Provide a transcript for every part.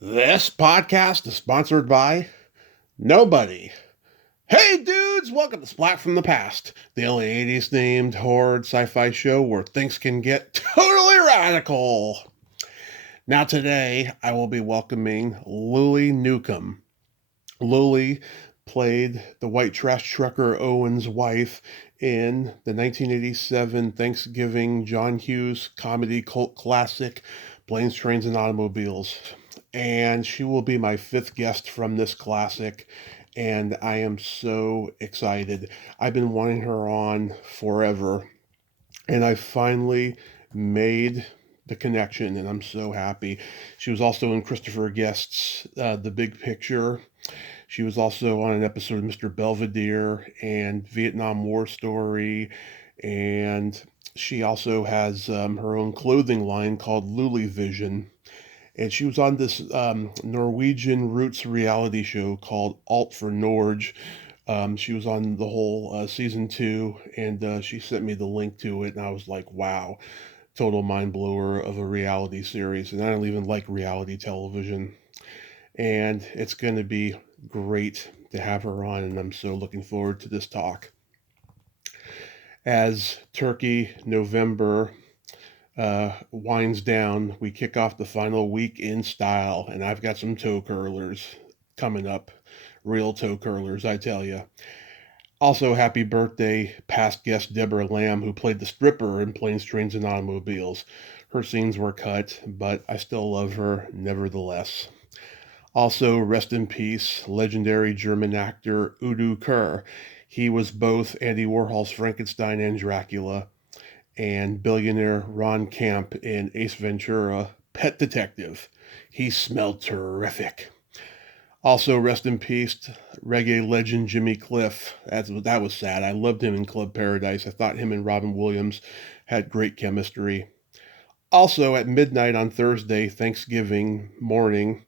This podcast is sponsored by nobody. Hey dudes, welcome to Splat from the Past, the only 80s themed horror sci-fi show where things can get totally radical. Now today, I will be welcoming Lulie Newcomb. Lulie played the white trash trucker Owen's wife in the 1987 Thanksgiving John Hughes comedy cult classic Planes, Trains, and Automobiles. And she will be my fifth guest from this classic, and I am so excited. I've been wanting her on forever, and I finally made the connection, and I'm so happy. She was also in Christopher Guest's The Big Picture. She was also on an episode of Mr. Belvedere and Vietnam War Story, and she also has her own clothing line called Lulie Vision. And she was on this Norwegian roots reality show called Alt for Norge. She was on the whole season two, and she sent me the link to it, and I was like, wow, total mind blower of a reality series. And I don't even like reality television. And it's going to be great to have her on, and I'm so looking forward to this talk. As Turkey November winds down, we kick off the final week in style, and I've got some toe curlers coming up. Real toe curlers, I tell you. Also, happy birthday, past guest Deborah Lamb, who played the stripper in Planes, Trains, and Automobiles. Her scenes were cut, but I still love her nevertheless. Also, rest in peace, legendary German actor Udo Kerr. He was both Andy Warhol's Frankenstein and Dracula, and billionaire Ron Camp in Ace Ventura, Pet Detective. He smelled terrific. Also, rest in peace, reggae legend Jimmy Cliff. That was sad. I loved him in Club Paradise. I thought him and Robin Williams had great chemistry. Also, at midnight on Thursday, Thanksgiving morning,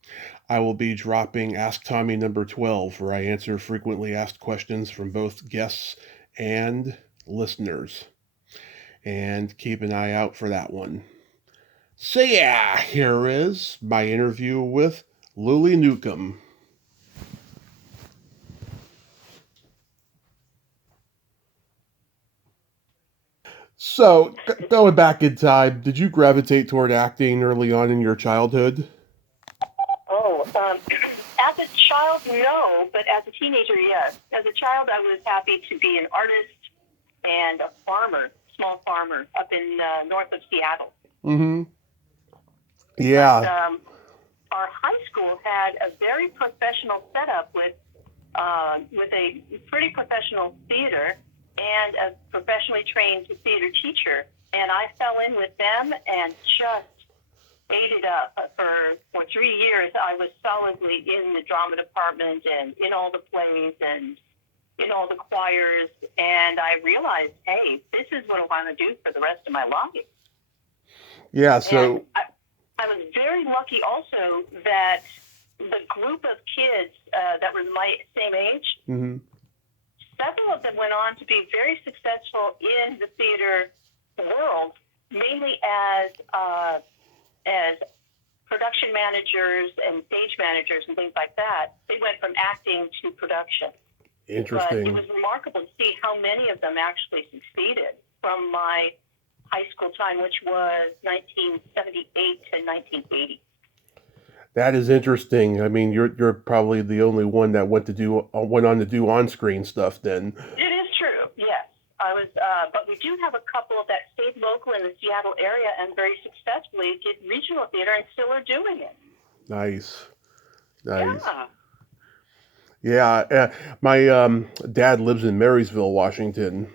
I will be dropping Ask Tommy number 12, where I answer frequently asked questions from both guests and listeners. And keep an eye out for that one. So, yeah, here is my interview with Lulie Newcomb. So, going back in time, did you gravitate toward acting early on in your childhood? Oh, as a child, no, but as a teenager, yes. As a child, I was happy to be an artist and a farmer, small farmer, up in north of Seattle. Mm-hmm. But Yeah. our high school had a very professional setup with a pretty professional theater and a professionally trained theater teacher, and I fell in with them and just ate it up. For 3 years. I was solidly in the drama department and in all the plays and in all the choirs, and I realized, hey, this is what I want to do for the rest of my life. Yeah, And so. I was very lucky also that the group of kids that were my same age, Mm-hmm. several of them went on to be very successful in the theater world, mainly as production managers and stage managers and things like that. They went from acting to production. But it Interesting. was remarkable to see how many of them actually succeeded from my high school time, which was 1978 to 1980. That is interesting. I mean, you're probably the only one that went on to do on screen stuff. Then. It is true, yes. I was, but we do have a couple that stayed local in the Seattle area and very successfully did regional theater and still are doing it. Nice, nice. Yeah, Yeah, my dad lives in Marysville, Washington.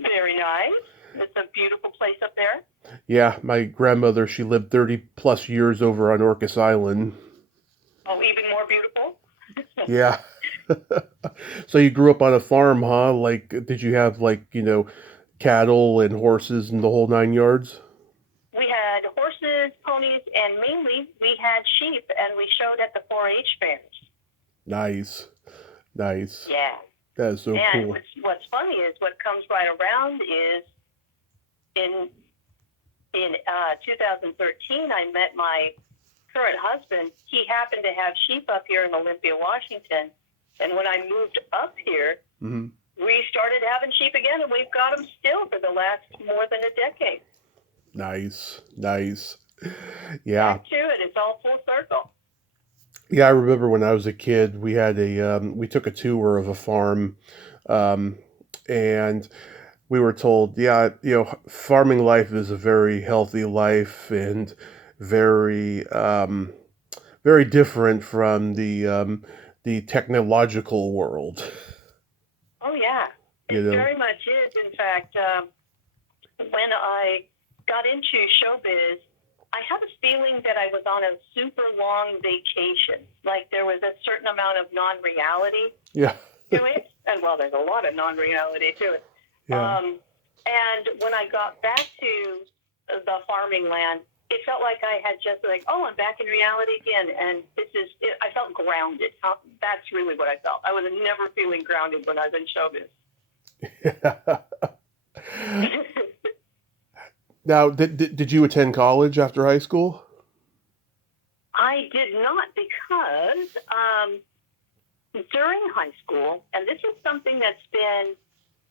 very nice. It's a beautiful place up there. Yeah, my grandmother, she lived 30 plus years over on Orcas Island. Oh, even more beautiful. Yeah. So you grew up on a farm, huh? Like, did you have, like, cattle and horses and the whole nine yards? We had horses, ponies, and mainly we had sheep, and we showed at the 4-H fairs. Nice. Nice. Yeah. That is so And cool. what's funny is what comes right around is in 2013 I met my current husband, he happened to have sheep up here in Olympia, Washington. And when I moved up here, Mm-hmm. we started having sheep again, and we've got them still for the last more than a decade. Nice. Yeah. Back to it. It's all full circle. Yeah, I remember when I was a kid, we had we took a tour of a farm, um, and we were told, yeah, farming life is a very healthy life and very, very different from the technological world. Oh, yeah. It very much is. In fact, when I got into showbiz, I had a feeling that I was on a super long vacation. Like there was a certain amount of non-reality Yeah. to it. And well, there's a lot of non-reality to it. Yeah. And when I got back to the farming land, it felt like I had just like, oh, I'm back in reality again. And I felt grounded. That's really what I felt. I was never feeling grounded when I was in showbiz. Now, did you attend college after high school? I did not, because during high school, and this is something that's been,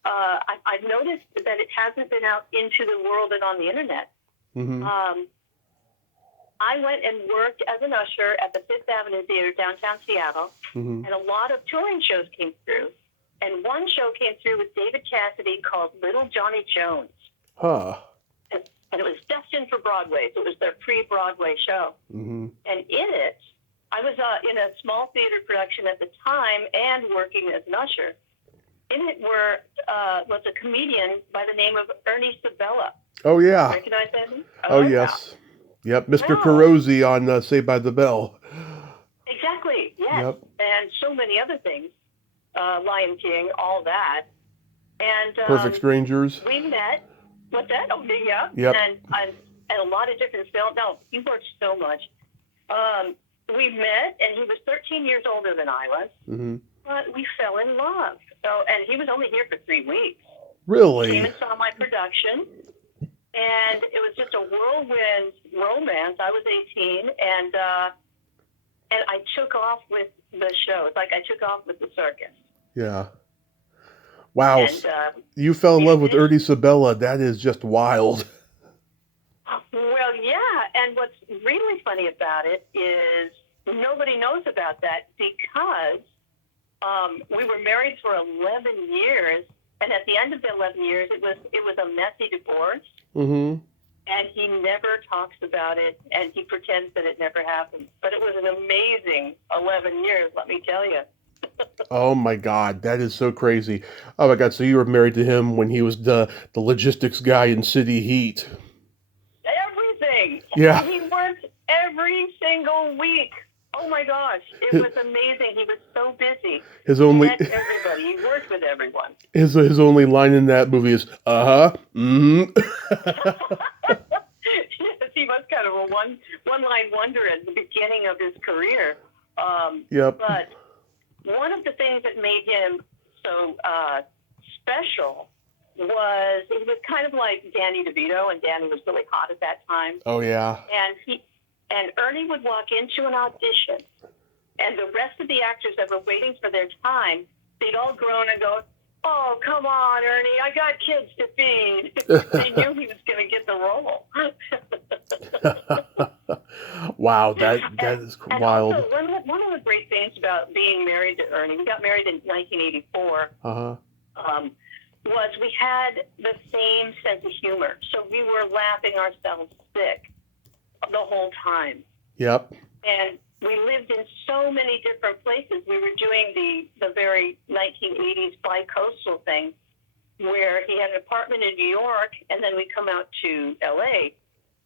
I've noticed that it hasn't been out into the world and on the internet. Mm-hmm. I went and worked as an usher at the Fifth Avenue Theater, downtown Seattle, Mm-hmm. and a lot of touring shows came through. And one show came through with David Cassidy called Little Johnny Jones. Huh. And it was destined for Broadway. So it was their pre-Broadway show. Mm-hmm. And in it, I was in a small theater production at the time and working as an usher. In it was a comedian by the name of Ernie Sabella. Oh, yeah. Recognize that name? Oh, yes. Yep, Mr. Carosi on Saved by the Bell. Exactly, yes. Yep. And so many other things. Lion King, all that. And Perfect Strangers. we met. What's that? Okay, yeah. Yep. And a lot of different films. No, he worked so much. We met, and he was 13 years older than I was. Mm-hmm. But we fell in love. So, and he was only here for 3 weeks. Really? He came and saw my production, and it was just a whirlwind romance. I was 18, and I took off with the show. It's like I took off with the circus. Yeah. Wow. And, you fell in love with Ernie Sabella. That is just wild. Well, yeah. And what's really funny about it is nobody knows about that, because we were married for 11 years. And at the end of the 11 years, it was a messy divorce. Mm-hmm. And he never talks about it, and he pretends that it never happened. But it was an amazing 11 years, let me tell you. Oh my God, that is so crazy. Oh my God, so you were married to him when he was the logistics guy in City Heat. Everything. Yeah. He worked every single week. Oh my gosh, it was amazing. He was so busy. He met everybody. He worked with everyone. His only line in that movie is mm-hmm. Yes, he was kind of a one line wonder at the beginning of his career. Yep. But one of the things that made him so special was he was kind of like Danny DeVito, and Danny was really hot at that time. Oh yeah. And Ernie would walk into an audition, and the rest of the actors that were waiting for their time, they'd all groan and go, "Oh, come on, Ernie, I got kids to feed." They knew he was going to get the role. Wow, that is wild. And also, one of the great things about being married to Ernie, we got married in 1984, was we had the same sense of humor. So we were laughing ourselves sick the whole time. Yep. And we lived in so many different places. We were doing the very 1980s bi-coastal thing, where he had an apartment in New York, and then we'd come out to L.A.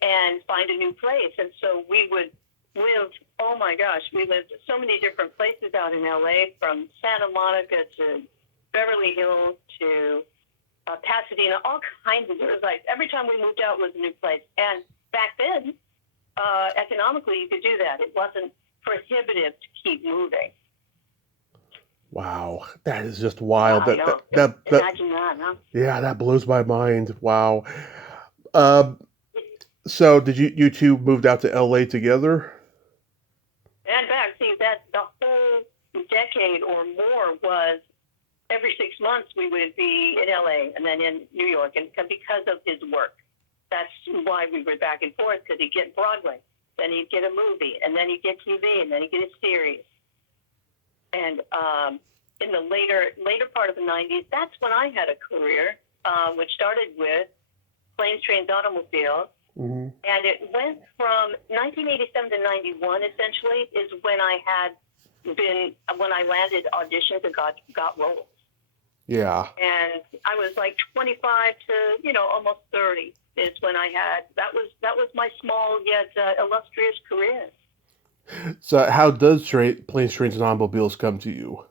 and find a new place. And so we would live, oh my gosh, we lived so many different places out in L.A., from Santa Monica to Beverly Hills to Pasadena, all kinds of, it was like every time we moved out was a new place. And back then, economically, you could do that. It wasn't prohibitive to keep moving. Wow, that is just wild. Imagine that, huh? Yeah, that blows my mind. Wow. So did you two moved out to LA together? And back, see, that the whole decade or more was every 6 months we would be in LA and then in New York, and because of his work. That's why we were back and forth, because he'd get Broadway, then he'd get a movie, and then he'd get TV, and then he'd get a series. And in the later part of the 90s, that's when I had a career, which started with Planes, Trains, Automobiles. Mm-hmm. And it went from 1987 to 91, essentially, is when I landed auditions and got roles. Yeah. And I was like 25 to, almost 30 is when I had, that was my small yet illustrious career. So how does Planes, Trains, and Automobiles come to you?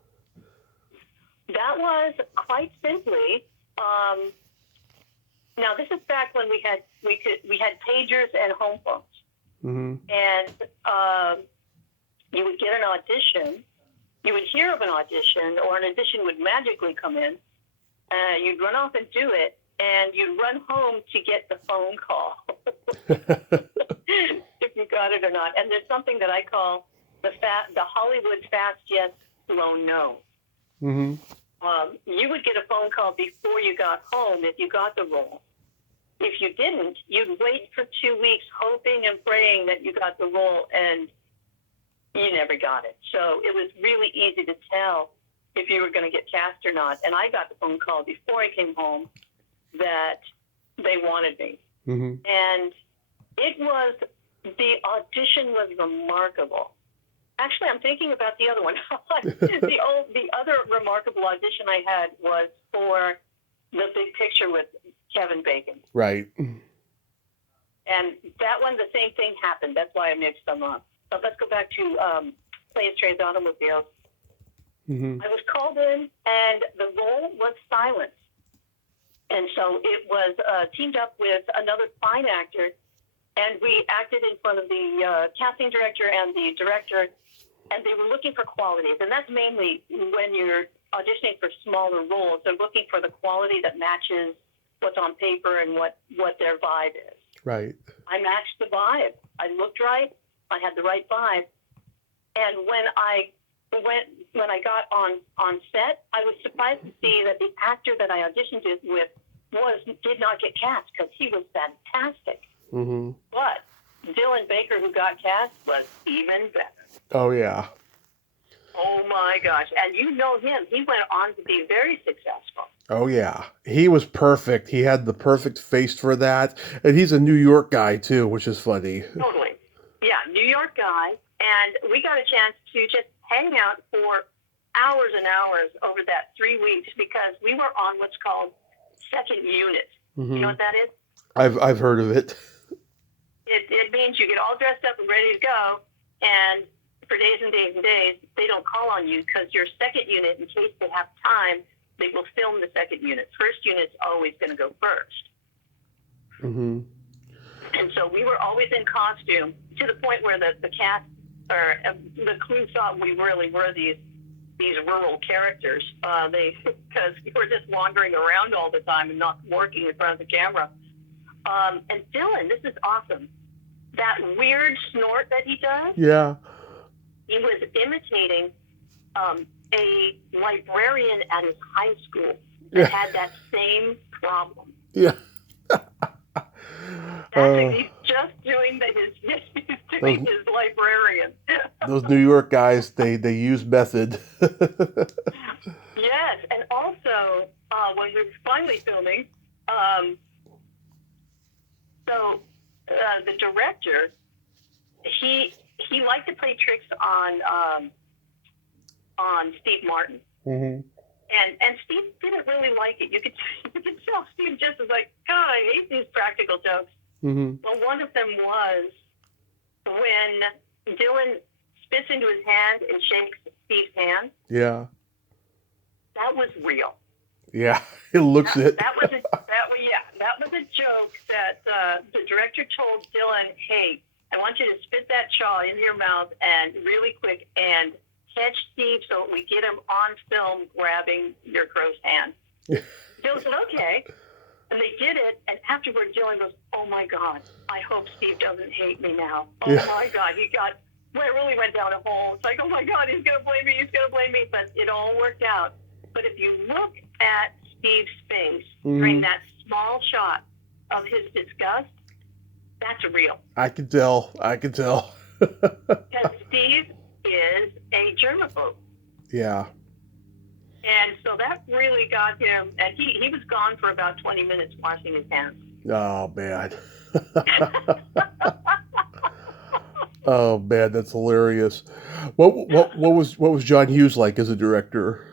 That was quite simply, now this is back when we had pagers and home phones. Mm-hmm. And you would get an audition, you would hear of an audition, or an audition would magically come in, you'd run off and do it, and you'd run home to get the phone call, if you got it or not. And there's something that I call the Hollywood fast yes, slow no. Mm-hmm. You would get a phone call before you got home if you got the role. If you didn't, you'd wait for 2 weeks hoping and praying that you got the role, and you never got it. So it was really easy to tell if you were going to get cast or not. And I got the phone call before I came home that they wanted me. Mm-hmm. And the audition was remarkable. Actually, I'm thinking about the other one. The other remarkable audition I had was for The Big Picture with Kevin Bacon. Right. And that one, the same thing happened. That's why I mixed them up. But let's go back to Planes, Trains, Automobiles. Mm-hmm. I was called in, and the role was silence. And so it was teamed up with another fine actor, and we acted in front of the casting director and the director, and they were looking for qualities. And that's mainly when you're auditioning for smaller roles. They're looking for the quality that matches what's on paper and what their vibe is. Right. I matched the vibe. I looked right. I had the right vibe. And when I got on set, I was surprised to see that the actor that I auditioned with did not get cast because he was fantastic. Mm-hmm. But Dylan Baker, who got cast, was even better. Oh, yeah. Oh, my gosh. And you know him. He went on to be very successful. Oh, yeah. He was perfect. He had the perfect face for that. And he's a New York guy, too, which is funny. Totally. Yeah, New York guy. And we got a chance to just hang out for hours and hours over that 3 weeks because we were on what's called second unit. Mm-hmm. You know what that is? I've heard of it. It means you get all dressed up and ready to go, and for days and days and days, they don't call on you because your second unit, in case they have time, they will film the second unit. First unit's always going to go first. Mm-hmm. And so we were always in costume to the point where the cast or the crew thought we really were these rural characters. Because we were just wandering around all the time and not working in front of the camera. And Dylan, this is awesome. That weird snort that he does. Yeah. He was imitating a librarian at his high school that had that same problem. Yeah. He's just doing his librarian. Those New York guys, they use method. Yes, and also when we were finally filming, the director, he liked to play tricks on Steve Martin. Mm-hmm. And Steve didn't really like it. You could tell Steve just was like, God, I hate these practical jokes. Mm-hmm. Well, one of them was when Dylan spits into his hand and shakes Steve's hand. Yeah. That was real. Yeah, it looks it. That was a joke that the director told Dylan, hey, I want you to spit that chaw in your mouth and really quick and catch Steve so we get him on film grabbing your crow's hand. Dylan said, okay. And they did it, and afterward Dylan goes, oh my God, I hope Steve doesn't hate me now. Oh my God, he got Well, it really went down a hole. It's like, oh my God, he's going to blame me. He's going to blame me. But it all worked out. But if you look at Steve's face during that small shot of his disgust, that's real. I can tell. Because Steve is a germaphobe. Yeah. And so that really got him. And he was gone for about 20 minutes washing his hands. Oh, man. Oh, man, that's hilarious. What was John Hughes like as a director?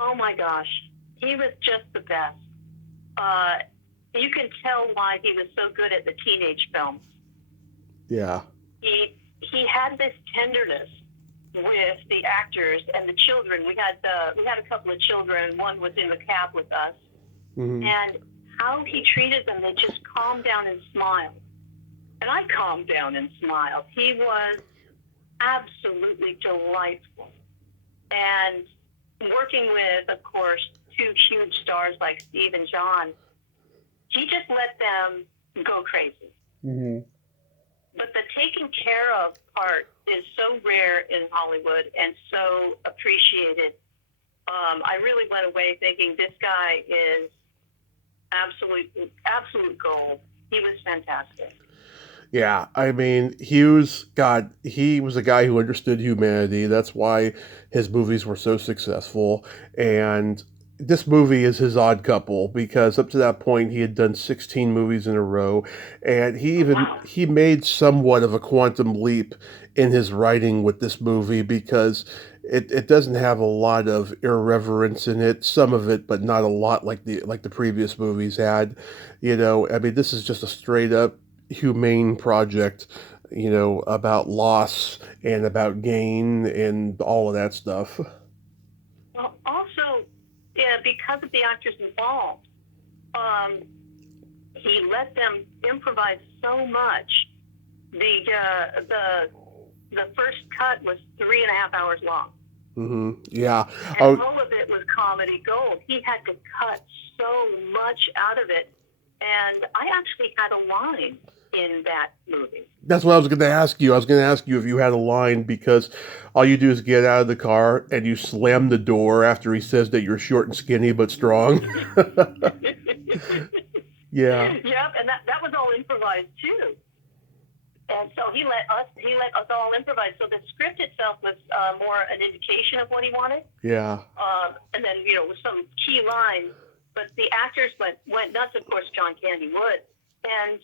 Oh my gosh, he was just the best. You can tell why he was so good at the teenage films. Yeah. He had this tenderness with the actors and the children. We had a couple of children. One was in the cab with us, and how he treated them, they just calmed down and smiled. And I calmed down and smiled. He was absolutely delightful. And working with, of course, two huge stars like Steve and John, he just let them go crazy. But the taking care of part is so rare in Hollywood and so appreciated. I really went away thinking this guy is absolute gold. He was fantastic. Yeah, I mean, he was a guy who understood humanity. That's why his movies were so successful. And this movie is his odd couple because up to that point he had done 16 movies in a row, and he made somewhat of a quantum leap in his writing with this movie because it doesn't have a lot of irreverence in it, some of it, but not a lot like the previous movies had. I mean, this is just a straight up humane project, about loss and about gain and all of that stuff. Well, also, yeah, because of the actors involved, he let them improvise so much. The first cut was 3.5 hours long. Yeah. And all of it was comedy gold. He had to cut so much out of it. And I actually had a line in that movie. That's what I was going to ask you. I was going to ask you if you had a line because all you do is get out of the car and you slam the door after he says that you're short and skinny but strong. Yeah. Yep, and that was all improvised too. And so he let us all improvise. So the script itself was more an indication of what he wanted. Yeah. And then with some key lines, but the actors went nuts. Of course, John Candy would. And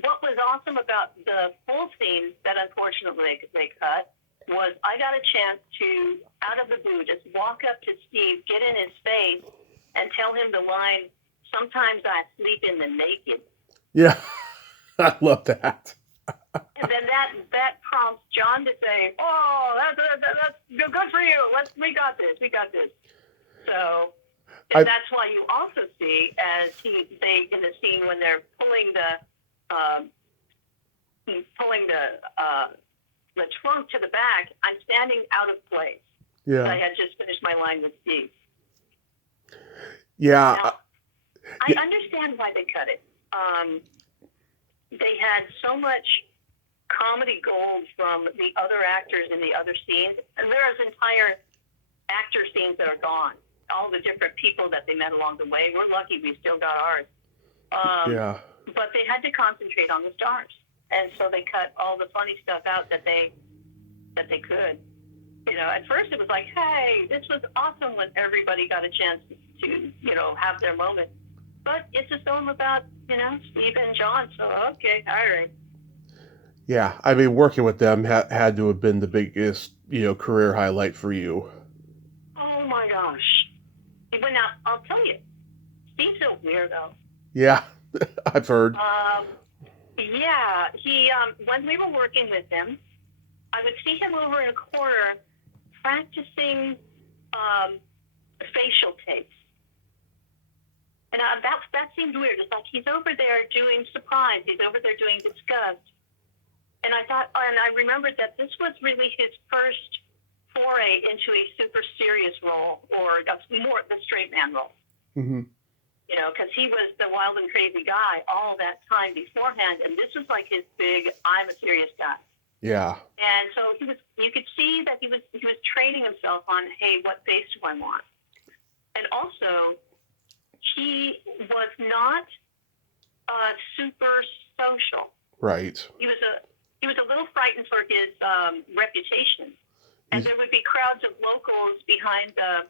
what was awesome about the full scene that unfortunately they cut was I got a chance to, out of the blue, just walk up to Steve, get in his face, and tell him the line, "Sometimes I sleep in the naked." Yeah, I love that. And then that prompts John to say, "Oh, that's good for you. We got this. So. And that's why you also see, as they in the scene when they're pulling the trunk to the back, I'm standing out of place. Yeah. I had just finished my line with Steve. Yeah. Now, I understand why they cut it. They had so much comedy gold from the other actors in the other scenes, and there's entire actor scenes that are gone. All the different people that they met along the way. We're lucky we still got ours. Yeah. But they had to concentrate on the stars. And so they cut all the funny stuff out that they could. At first it was like, hey, this was awesome when everybody got a chance to, have their moment. But it's a film about, Steve and John. So, okay, all right. Yeah. I mean, working with them had to have been the biggest, career highlight for you. Oh, my gosh. But now, I'll tell you, Steve's a weirdo. Yeah, I've heard. Yeah, he, when we were working with him, I would see him over in a corner practicing facial tapes. And that seemed weird. It's like he's over there doing surprise. He's over there doing disgust. And I thought, and I remembered that this was really his first foray into a super serious role, or more the straight man role. because he was the wild and crazy guy all that time beforehand, and this was like his big, I'm a serious guy. Yeah. And so you could see that he was training himself on, hey, what face do I want? And also, he was not super social. Right. He was a little frightened for his reputation, and there would be crowds of locals behind the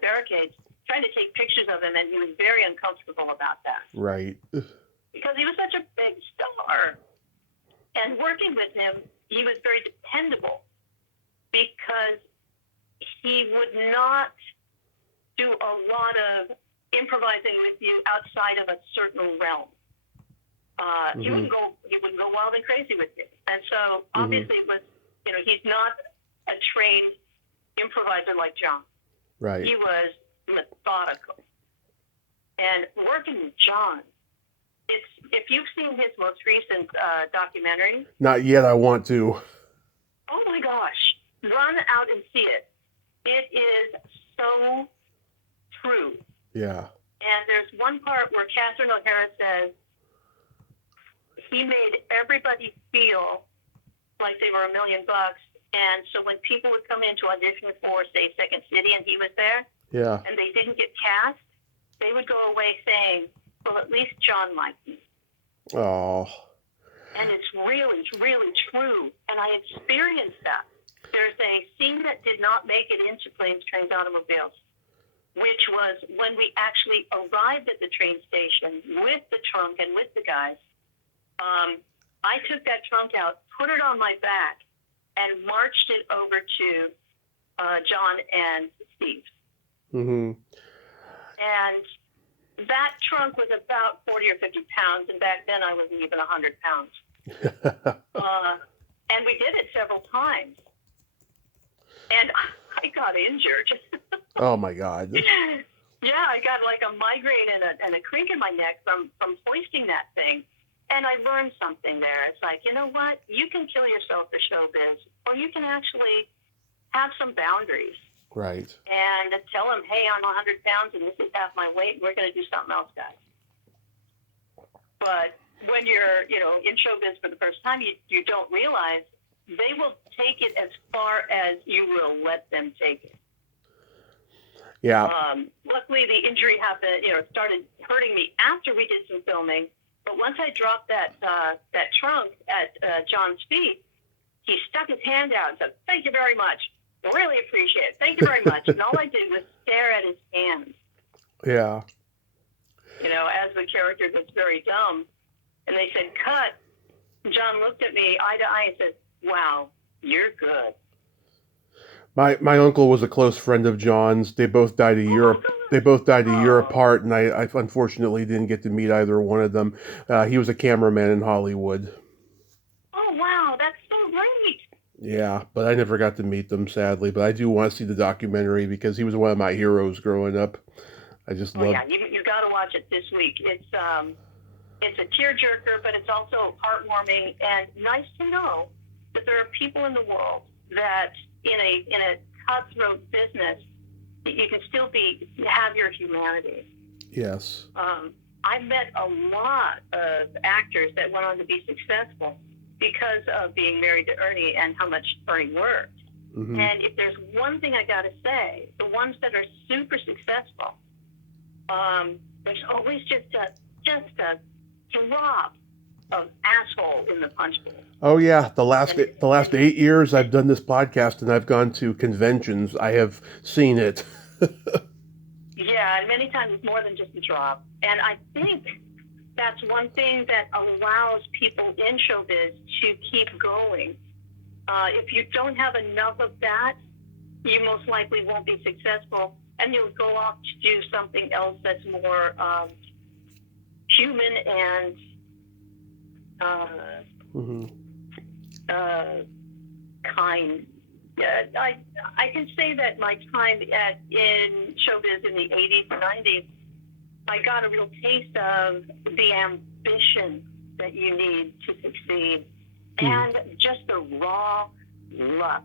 barricades trying to take pictures of him, and he was very uncomfortable about that. Right. Because he was such a big star. And working with him, he was very dependable because he would not do a lot of improvising with you outside of a certain realm. He wouldn't go wild and crazy with you. And so obviously it was, he's not a trained improviser like John. Right. He was methodical. And working with John, if you've seen his most recent documentary. Not yet. I want to. Oh my gosh. Run out and see it. It is so true. Yeah. And there's one part where Catherine O'Hara says he made everybody feel like they were $1 million. And so when people would come in to audition for, say, Second City, and he was there, yeah, and they didn't get cast, they would go away saying, well, at least John liked me. Oh. And it's really, really true. And I experienced that. There's a scene that did not make it into Planes, Trains, Automobiles, which was when we actually arrived at the train station with the trunk and with the guys. I took that trunk out, put it on my back, and marched it over to John and Steve. Mm-hmm. And that trunk was about 40 or 50 pounds, and back then I wasn't even 100 pounds. And we did it several times. And I got injured. Oh, my God. Yeah, I got like a migraine and a crick in my neck from hoisting that thing. And I learned something there. It's like, you know what? You can kill yourself for showbiz, or you can actually have some boundaries. Right. And tell them, hey, I'm 100 pounds and this is half my weight. We're going to do something else, guys. But when you're, in showbiz for the first time, you don't realize they will take it as far as you will let them take it. Yeah. Luckily, the injury happened, started hurting me after we did some filming. But once I dropped that trunk at John's feet, he stuck his hand out and said, thank you very much. Really appreciate it. Thank you very much. And all I did was stare at his hands. Yeah. As the character gets very dumb. And they said, cut. John looked at me eye to eye and said, wow, you're good. My uncle was a close friend of John's. They both died a year. They both died a year apart, and I unfortunately didn't get to meet either one of them. He was a cameraman in Hollywood. Oh wow, that's so great. Yeah, but I never got to meet them, sadly. But I do want to see the documentary because he was one of my heroes growing up. I just love. Yeah, you got to watch it this week. It's a tearjerker, but it's also heartwarming and nice to know that there are people in the world that in a cutthroat business, you can still have your humanity. Yes. I've met a lot of actors that went on to be successful because of being married to Ernie and how much Ernie worked. Mm-hmm. And if there's one thing I got to say, the ones that are super successful, there's always just a drop of asshole in the punch bowl. Oh yeah, the last 8 years I've done this podcast and I've gone to conventions. I have seen it. Yeah, and many times it's more than just a drop. And I think that's one thing that allows people in showbiz to keep going. If you don't have enough of that, you most likely won't be successful, and you'll go off to do something else that's more human and kind. I can say that my time in showbiz in the 80s and 90s, I got a real taste of the ambition that you need to succeed and just the raw luck.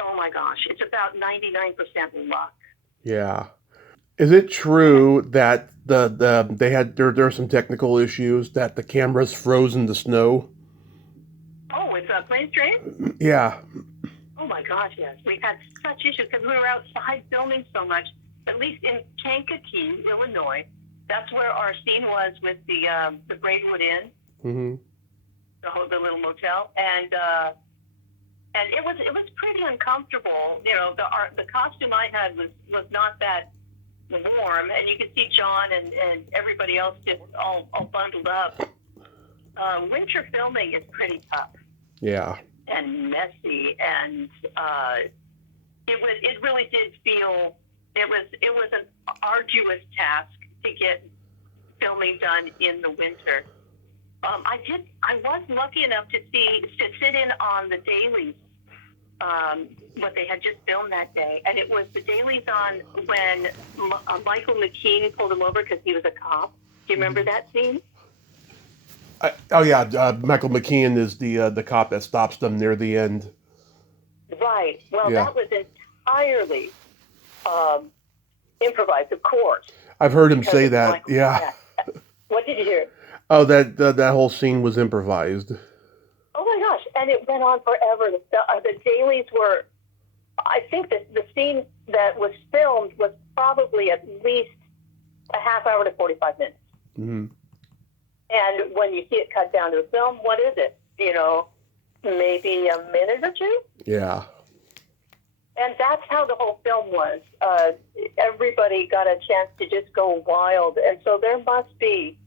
Oh my gosh, it's about 99% luck. Yeah. Is it true that they had there are some technical issues that the cameras froze in the snow? Oh, with planes, trains? Yeah. Oh my gosh, yes. We had such issues because we were outside filming so much. At least in Kankakee, Illinois, that's where our scene was with the Braidwood Inn, Mm-hmm. the little motel, and it was pretty uncomfortable. You know, the costume I had was not that warm, and you could see John and everybody else just all bundled up. Winter filming is pretty tough Yeah. and messy, and it really did feel it was an arduous task to get filming done in the winter. I was lucky enough to sit in on the dailies, what they had just filmed that day, and it was the dailies on when Michael McKean pulled him over because he was a cop. Do you remember that scene? Oh yeah, Michael McKean is the cop that stops them near the end. Right. Well, Yeah. that was entirely improvised, of course. I've heard him because say of that. Michael. Yeah. What did you hear? Oh, that whole scene was improvised. Oh my gosh! And it went on forever. The dailies were. I think that the scene that was filmed was probably at least a half hour to 45 minutes. Mm-hmm. And when you see it cut down to a film, what is it? You know, maybe a minute or two? Yeah. And that's how the whole film was. Everybody got a chance to just go wild. And so there must be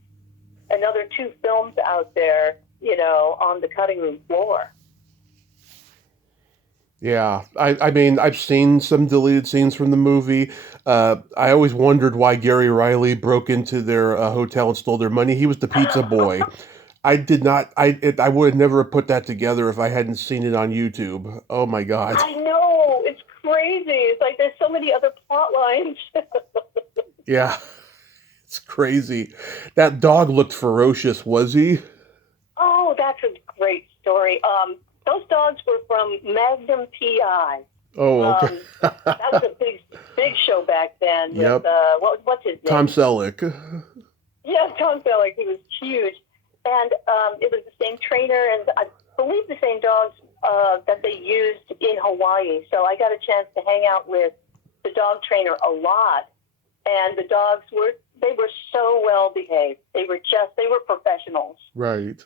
another 2 films out there, you know, on the cutting room floor. Yeah, I mean, I've seen some deleted scenes from the movie. I always wondered why Gary Riley broke into their hotel and stole their money. He was the pizza boy. I did not. I would have never put that together if I hadn't seen it on YouTube. Oh my God. I know. It's crazy. It's like there's so many other plot lines. Yeah, it's crazy. That dog looked ferocious, was he? Oh, that's a great story. Those dogs were from Magnum PI. Oh, okay. That was a big show back then. Yep. With, what's his name? Tom Selleck. Yeah, Tom Selleck. He was huge. And it was the same trainer and I believe the same dogs that they used in Hawaii. So I got a chance to hang out with the dog trainer a lot. And the dogs were so well behaved. They were professionals. Right.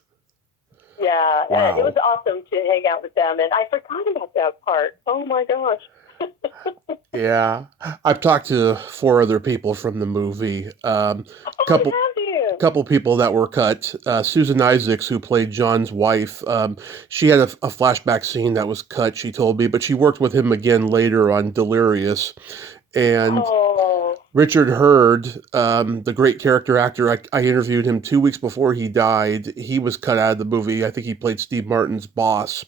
Yeah, Wow. and it was awesome to hang out with them. And I forgot about that part. Oh my gosh. Yeah. I've talked to 4 other people from the movie. Have you? Couple people that were cut. Susan Isaacs, who played John's wife, she had a flashback scene that was cut, she told me, but she worked with him again later on Delirious. And Richard Hurd, the great character actor, I interviewed him 2 weeks before he died. He was cut out of the movie. I think he played Steve Martin's boss.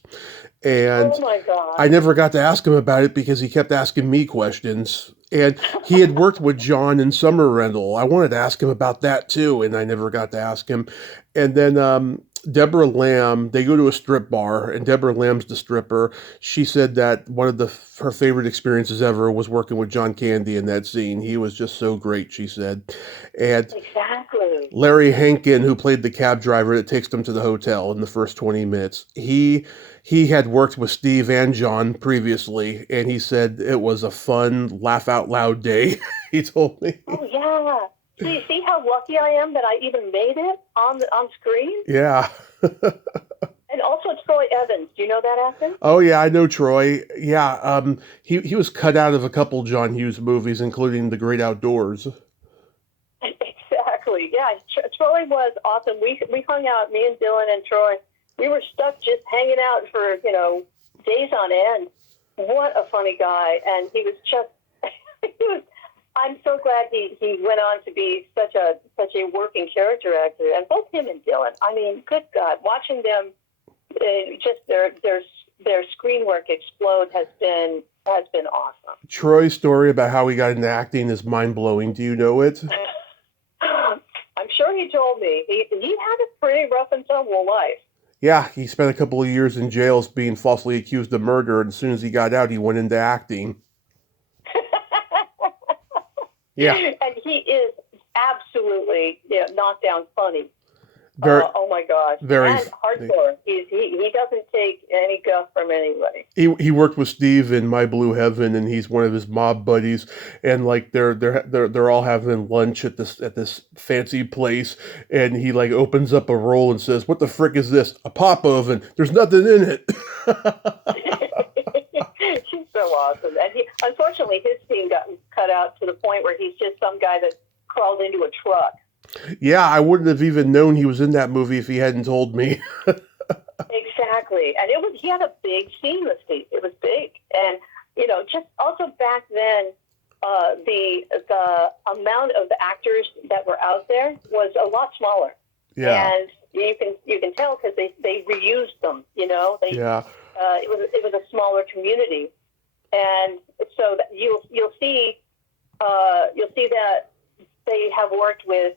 And oh my God. I never got to ask him about it because he kept asking me questions. And he had worked with John in Summer Rental. I wanted to ask him about that too, and I never got to ask him. And then Deborah Lamb, they go to a strip bar, and Deborah Lamb's the stripper. She said that one of her favorite experiences ever was working with John Candy in that scene. He was just so great, she said. And exactly. Larry Hankin, who played the cab driver that takes them to the hotel in the first 20 minutes, he had worked with Steve and John previously, and he said it was a fun, laugh out loud day. He told me. Oh yeah. See how lucky I am that I even made it on screen? Yeah. And also Troy Evans. Do you know that actor? Oh yeah, I know Troy. Yeah, he was cut out of a couple John Hughes movies, including The Great Outdoors. Exactly. Yeah, Troy was awesome. We hung out, me and Dylan and Troy. We were stuck just hanging out for, days on end. What a funny guy. And he was just, I'm so glad he went on to be such a working character actor. And both him and Dylan, I mean, good God, watching them, just their screen work explode has been awesome. Troy's story about how he got into acting is mind-blowing. Do you know it? I'm sure he told me. He had a pretty rough and tumble life. Yeah, he spent a couple of years in jail being falsely accused of murder, and as soon as he got out, he went into acting. Yeah. And he is absolutely knockdown funny. Very, oh my gosh. very. And hardcore. He doesn't take any guff from anybody. He worked with Steve in My Blue Heaven, and he's one of his mob buddies. And like they're all having lunch at this fancy place, and he like opens up a roll and says, "What the frick is this? A pop oven? There's nothing in it." He's so awesome. And unfortunately, his scene got cut out to the point where he's just some guy that crawled into a truck. Yeah, I wouldn't have even known he was in that movie if he hadn't told me. Exactly. And he had a big scene with Steve. It was big. And, just also back then, the amount of actors that were out there was a lot smaller. Yeah. And you can tell because they reused them, Yeah. It was a smaller community. And so you'll see that they have worked with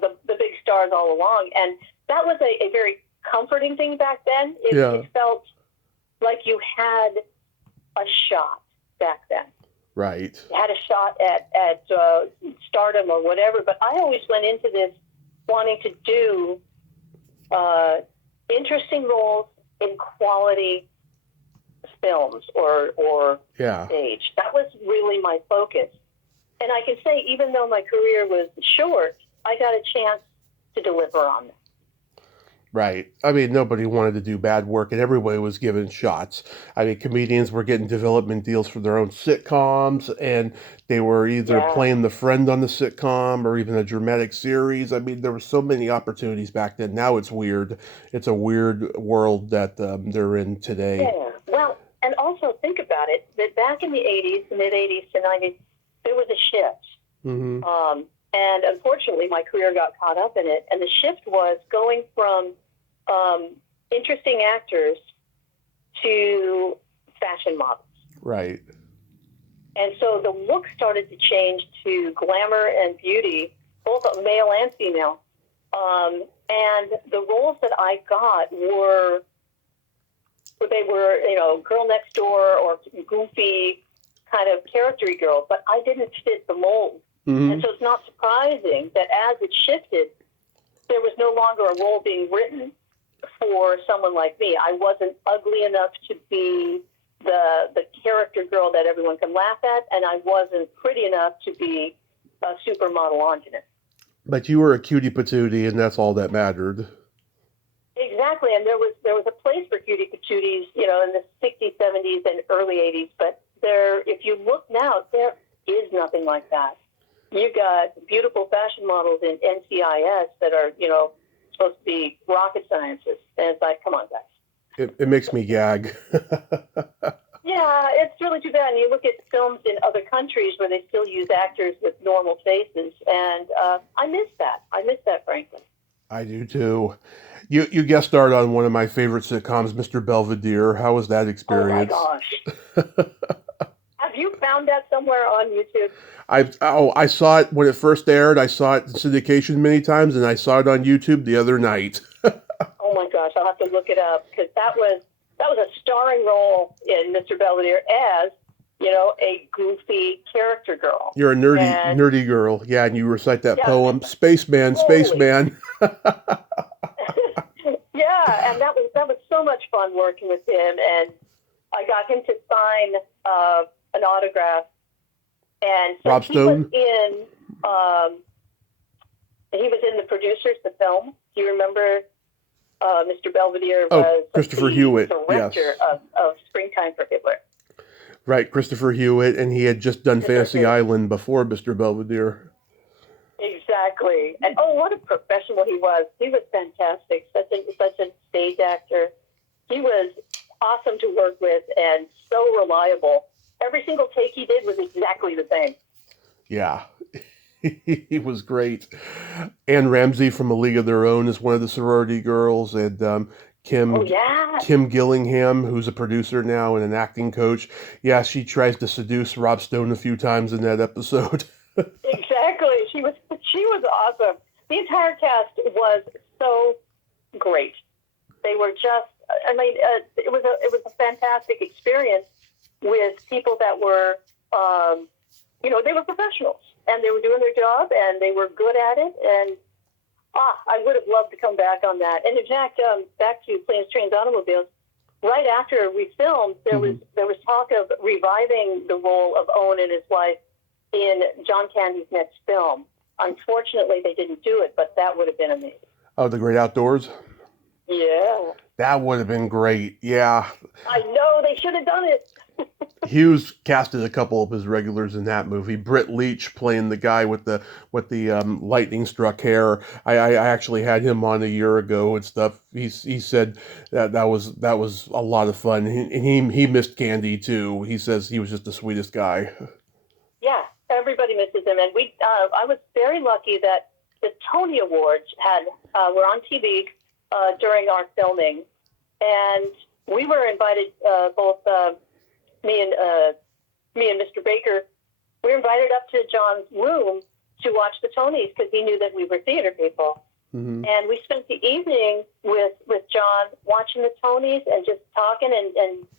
the big stars all along, and that was a very comforting thing back then. It felt like you had a shot back then. Right. You had a shot at stardom or whatever, but I always went into this wanting to do interesting roles in quality films or stage. That was really my focus. And I can say, even though my career was short, I got a chance to deliver on them. Right. I mean, nobody wanted to do bad work, and everybody was given shots. I mean, comedians were getting development deals for their own sitcoms, and they were either playing the friend on the sitcom or even a dramatic series. I mean, there were so many opportunities back then. Now it's weird. It's a weird world that they're in today. Yeah. Well, and also think about it, that back in the 80s, the mid-80s to 90s, there was a shift. Mm-hmm. And unfortunately, my career got caught up in it. And the shift was going from interesting actors to fashion models. Right. And so the look started to change to glamour and beauty, both male and female. And the roles that I got were girl next door or goofy kind of character-y girl, but I didn't fit the mold. Mm-hmm. And so it's not surprising that as it shifted, there was no longer a role being written for someone like me. I wasn't ugly enough to be the character girl that everyone can laugh at, and I wasn't pretty enough to be a supermodel Antonin. But you were a cutie patootie, and that's all that mattered. Exactly, and there was a place for cutie patooties, in the 60s, 70s, and early 80s, but if you look now, there is nothing like that. You've got beautiful fashion models in NCIS that are, supposed to be rocket scientists. And it's like, come on, guys. It makes me gag. Yeah, it's really too bad. And you look at films in other countries where they still use actors with normal faces. And I miss that. Frankly. I do, too. You guest starred on one of my favorite sitcoms, Mr. Belvedere. How was that experience? Oh, my gosh. Have you found that somewhere on YouTube? I saw it when it first aired. I saw it in syndication many times, and I saw it on YouTube the other night. Oh my gosh, I'll have to look it up because that was a starring role in Mr. Belvedere as a goofy character girl. You're a nerdy girl, yeah, and you recite that poem, "Spaceman, Spaceman." Yeah, and that was so much fun working with him, and I got him to sign an autograph. And so Rob Stone? He was in the producers, the film. Do you remember Mr. Belvedere was Christopher Hewitt, director of Springtime for Hitler. Right, Christopher Hewitt, and he had just done Fantasy Island before Mr. Belvedere. Exactly. And what a professional he was. He was fantastic. Such a stage actor. He was awesome to work with and so reliable. Every single take he did was exactly the same. Yeah, he was great. Anne Ramsey from A League of Their Own is one of the sorority girls, and Kim Gillingham, who's a producer now and an acting coach. Yeah, she tries to seduce Rob Stone a few times in that episode. Exactly. She was awesome. The entire cast was so great. They were just, it was a fantastic experience with people that were, they were professionals. and they were doing their job, and they were good at it, and I would have loved to come back on that. And in fact, back to Planes, Trains, Automobiles, right after we filmed, there was talk of reviving the role of Owen and his wife in John Candy's next film. Unfortunately, they didn't do it, but that would have been amazing. Oh, The Great Outdoors? Yeah. That would have been great. Yeah. I know, they should have done it. Hughes casted a couple of his regulars in that movie. Britt Leach playing the guy with the lightning struck hair. I actually had him on a year ago and stuff. He said that was a lot of fun. He missed Candy too. He says he was just the sweetest guy. Yeah, everybody misses him, and I was very lucky that the Tony Awards were on TV during our filming, and we were invited both. Me and Mr. Baker, we were invited up to John's room to watch the Tonys because he knew that we were theater people. Mm-hmm. And we spent the evening with John watching the Tonys and just talking.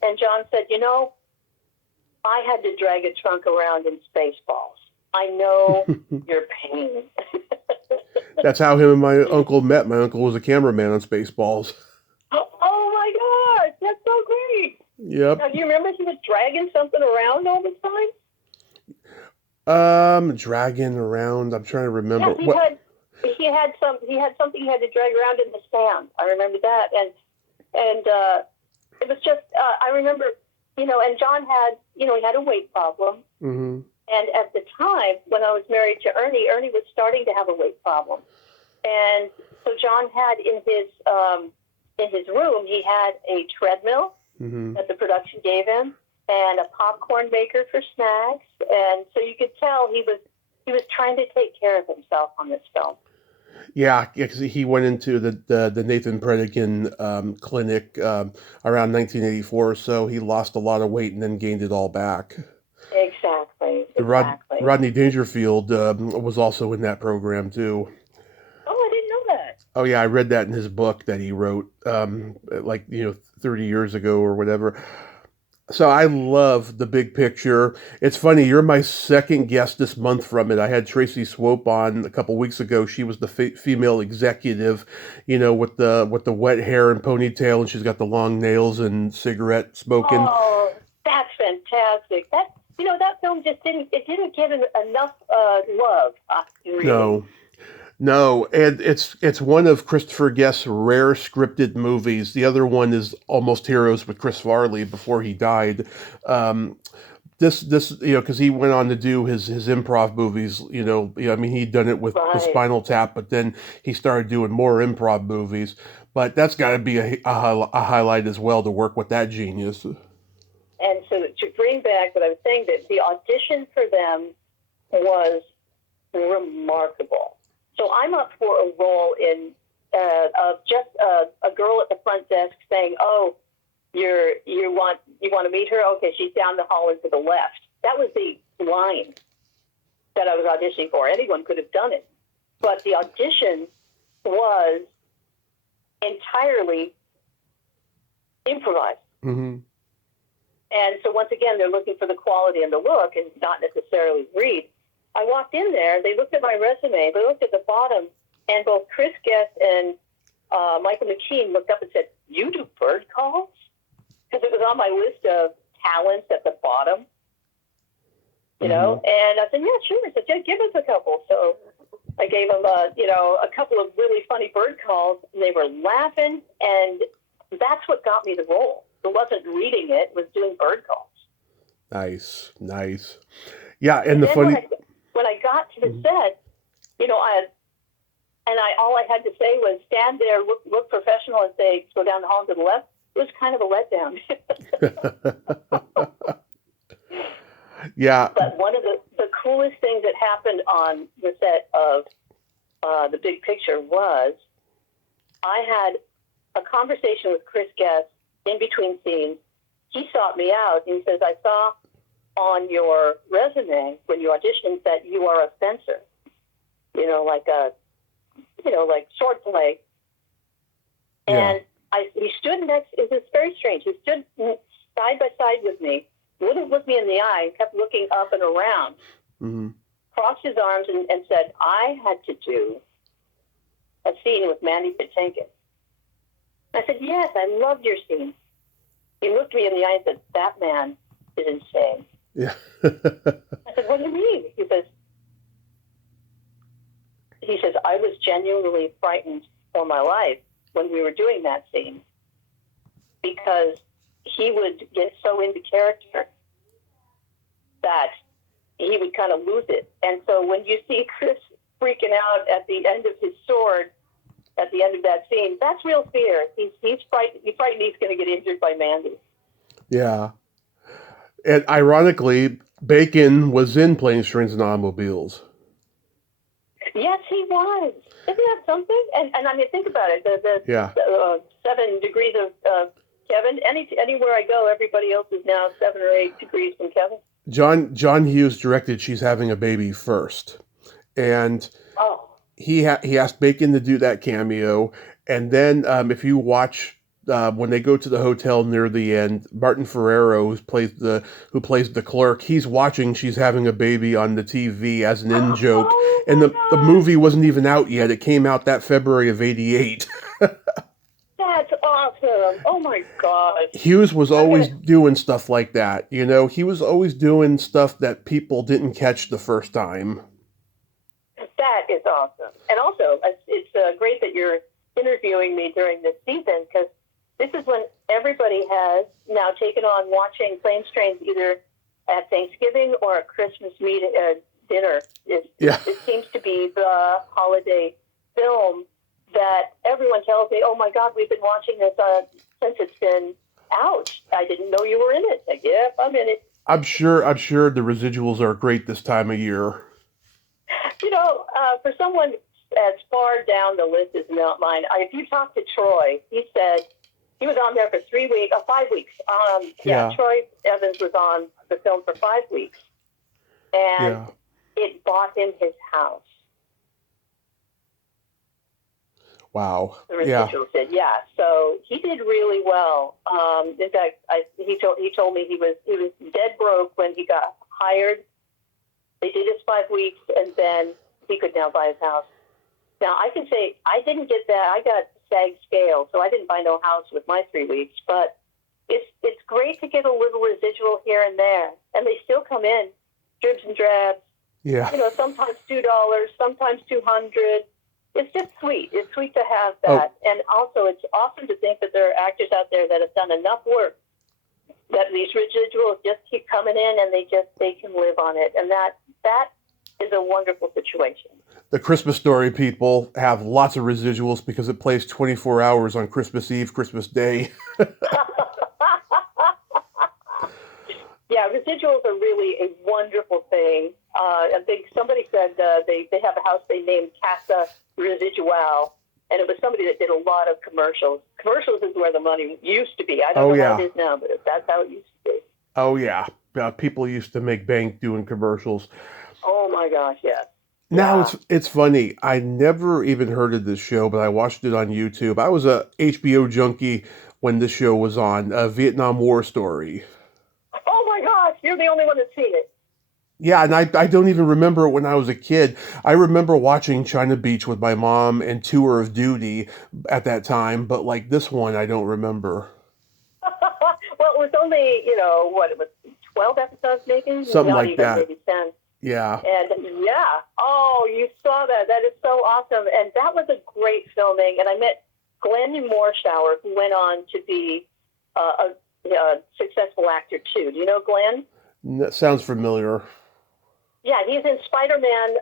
And John said, I had to drag a trunk around in Spaceballs. I know your pain. That's how him and my uncle met. My uncle was a cameraman on Spaceballs. Oh my gosh, that's so great. Yep. Now, do you remember he was dragging something around all the time? Dragging around. I'm trying to remember. Yeah, he had something he had to drag around in the sand. I remember that, and it was just I remember, and John had he had a weight problem, mm-hmm. And at the time when I was married to Ernie was starting to have a weight problem, and so John had in his room he had a treadmill. Mm-hmm. That the production gave him, and a popcorn maker for snacks, and so you could tell he was trying to take care of himself on this film. Yeah, because he went into the Nathan Predikin clinic around 1984 or so. He lost a lot of weight and then gained it all back. Exactly. Rodney Dangerfield was also in that program too. Oh, I didn't know that. Oh yeah, I read that in his book that he wrote 30 years ago or whatever. So I love The Big Picture. It's funny, you're my second guest this month from it. I had Tracy Swope on a couple weeks ago. She was the female executive, with the wet hair and ponytail, and she's got the long nails and cigarette smoking. Oh, that's fantastic. That film just didn't get enough love. Really. No, and it's one of Christopher Guest's rare scripted movies. The other one is Almost Heroes with Chris Farley before he died. This because he went on to do his improv movies. He'd done it with the Spinal Tap, but then he started doing more improv movies. But that's got to be a highlight as well to work with that genius. And so to bring back what I was saying, that the audition for them was remarkable. So I'm up for a role in of just a girl at the front desk saying, "Oh, you want to meet her? Okay, she's down the hall and to the left." That was the line that I was auditioning for. Anyone could have done it, but the audition was entirely improvised. Mm-hmm. And so once again, they're looking for the quality and the look, and not necessarily read. I walked in there, they looked at my resume, they looked at the bottom, and both Chris Guest and Michael McKean looked up and said, "You do bird calls?" Because it was on my list of talents at the bottom, And I said, "Yeah, sure." I said, "Yeah, give us a couple." So I gave them, a couple of really funny bird calls, and they were laughing, and that's what got me the role. It wasn't reading it, it was doing bird calls. Nice. Yeah, and the funny... When I got to the set, all I had to say was stand there, look professional, and say, "Go down the hall to the left." It was kind of a letdown. Yeah. But one of the coolest things that happened on the set of The Big Picture was I had a conversation with Chris Guest in between scenes. He sought me out, and he says, "I saw on your resume when you auditioned that you are a fencer, like sword play." And he stood next. It was very strange. He stood side by side with me, wouldn't look me in the eye, and kept looking up and around. Mm-hmm. crossed his arms and said, I had to do a scene with Mandy Patinkin. I said, yes, I loved your scene. He looked me in the eye and said, that man is insane. Yeah. I said, what do you mean? He says, I was genuinely frightened for my life when we were doing that scene because he would get so into character that he would kind of lose it. And so when you see Chris freaking out at the end of his sword, at the end of that scene, that's real fear. He's frightened. He's frightened he's going to get injured by Mandy. Yeah. And ironically, Bacon was in Planes, Trains, and Automobiles. Yes, he was. Isn't that something? And I mean, think about it. The 7 degrees of Kevin. Anywhere I go, everybody else is now 7 or 8 degrees from Kevin. John Hughes directed She's Having a Baby first. And he asked Bacon to do that cameo. And then if you watch when they go to the hotel near the end, Martin Ferrero, who plays the clerk, he's watching She's Having a Baby on the TV as an in-joke. Oh, and the movie wasn't even out yet. It came out that February of '88. That's awesome. Oh, my God. Hughes was always doing stuff like that. You know, he was always doing stuff that people didn't catch the first time. That is awesome. And also, it's great that you're interviewing me during this season because this is when everybody has now taken on watching Planes, Trains either at Thanksgiving or a Christmas dinner. It seems to be the holiday film that everyone tells me, oh, my God, we've been watching this since it's been out. I didn't know you were in it. Like, yeah, I'm in it. I'm sure the residuals are great this time of year. You know, for someone as far down the list as not mine, if you talk to Troy, he said he was on there for 5 weeks. Troy Evans was on the film for 5 weeks. And it bought him his house. Wow. The residuals did, yeah. So he did really well. In fact, he told me he was dead broke when he got hired. They did his 5 weeks, and then he could now buy his house. Now, I can say I didn't get that. I got SAG scale, so I didn't buy no house with my 3 weeks. But it's great to get a little residual here and there, and they still come in, dribs and drabs. Yeah. You know, sometimes $2, sometimes $200. It's just sweet. It's sweet to have that. Oh. And also, it's awesome to think that there are actors out there that have done enough work that these residuals just keep coming in and they can live on it. And that is a wonderful situation. The Christmas Story people have lots of residuals because it plays 24 hours on Christmas Eve, Christmas Day. Yeah, residuals are really a wonderful thing. I think somebody said they have a house they named Casa Residual, and it was somebody that did a lot of commercials. Commercials is where the money used to be. I don't know how it is now, but that's how it used to be. Oh, yeah. People used to make bank doing commercials. Oh, my gosh, yes. Now, it's funny. I never even heard of this show, but I watched it on YouTube. I was a HBO junkie when this show was on, a Vietnam War story. Oh, my gosh, you're the only one that's seen it. Yeah, and I don't even remember it when I was a kid. I remember watching China Beach with my mom and Tour of Duty at that time, but like this one, I don't remember. Well, it was only, it was 12 episodes maybe? Something Not like even, that. Maybe 10. Yeah. And you saw that. That is so awesome. And that was a great filming. And I met Glenn Morshower, who went on to be a successful actor too. Do you know Glenn? That sounds familiar. Yeah, he's in Spider-Man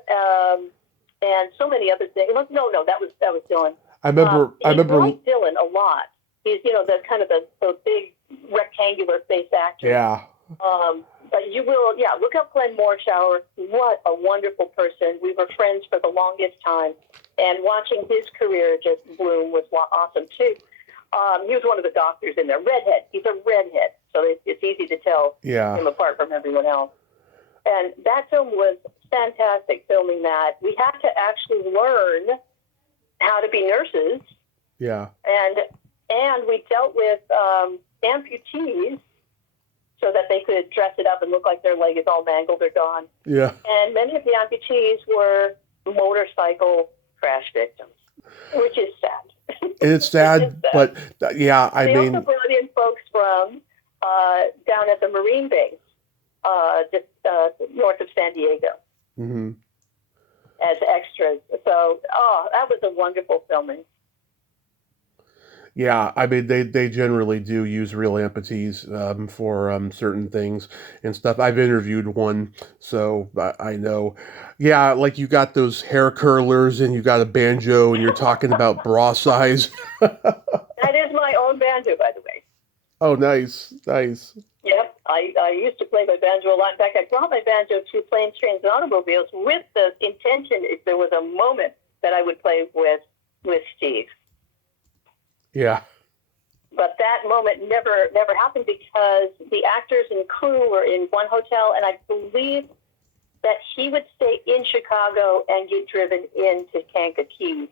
and so many other things. No, that was Dylan. I remember like Dylan a lot. He's the kind of the big rectangular face actor. Yeah. But you will, look up Glenn Morshower. What a wonderful person. We were friends for the longest time, and watching his career just bloom was awesome too. He was one of the doctors in there. Redhead. He's a redhead, so it's easy to tell him apart from everyone else. And that film was fantastic, filming that. We had to actually learn how to be nurses. Yeah. And we dealt with amputees so that they could dress it up and look like their leg is all mangled or gone. Yeah. And many of the amputees were motorcycle crash victims, which is sad. It's sad, but yeah, I they mean, also brought in folks from down at the Marine base, just north of San Diego, mm-hmm. as extras. So, that was a wonderful filming. Yeah, I mean they generally do use real amputees for certain things and stuff. I've interviewed one, so I know. Yeah, like you got those hair curlers and you got a banjo and you're talking about bra size. That is my own banjo, by the way. Oh, nice, nice. Yep, I used to play my banjo a lot. In fact, I brought my banjo to planes, trains, and automobiles with the intention, if there was a moment, that I would play with Steve. Yeah. But that moment never happened because the actors and crew were in one hotel, and I believe that he would stay in Chicago and get driven into Kankakee,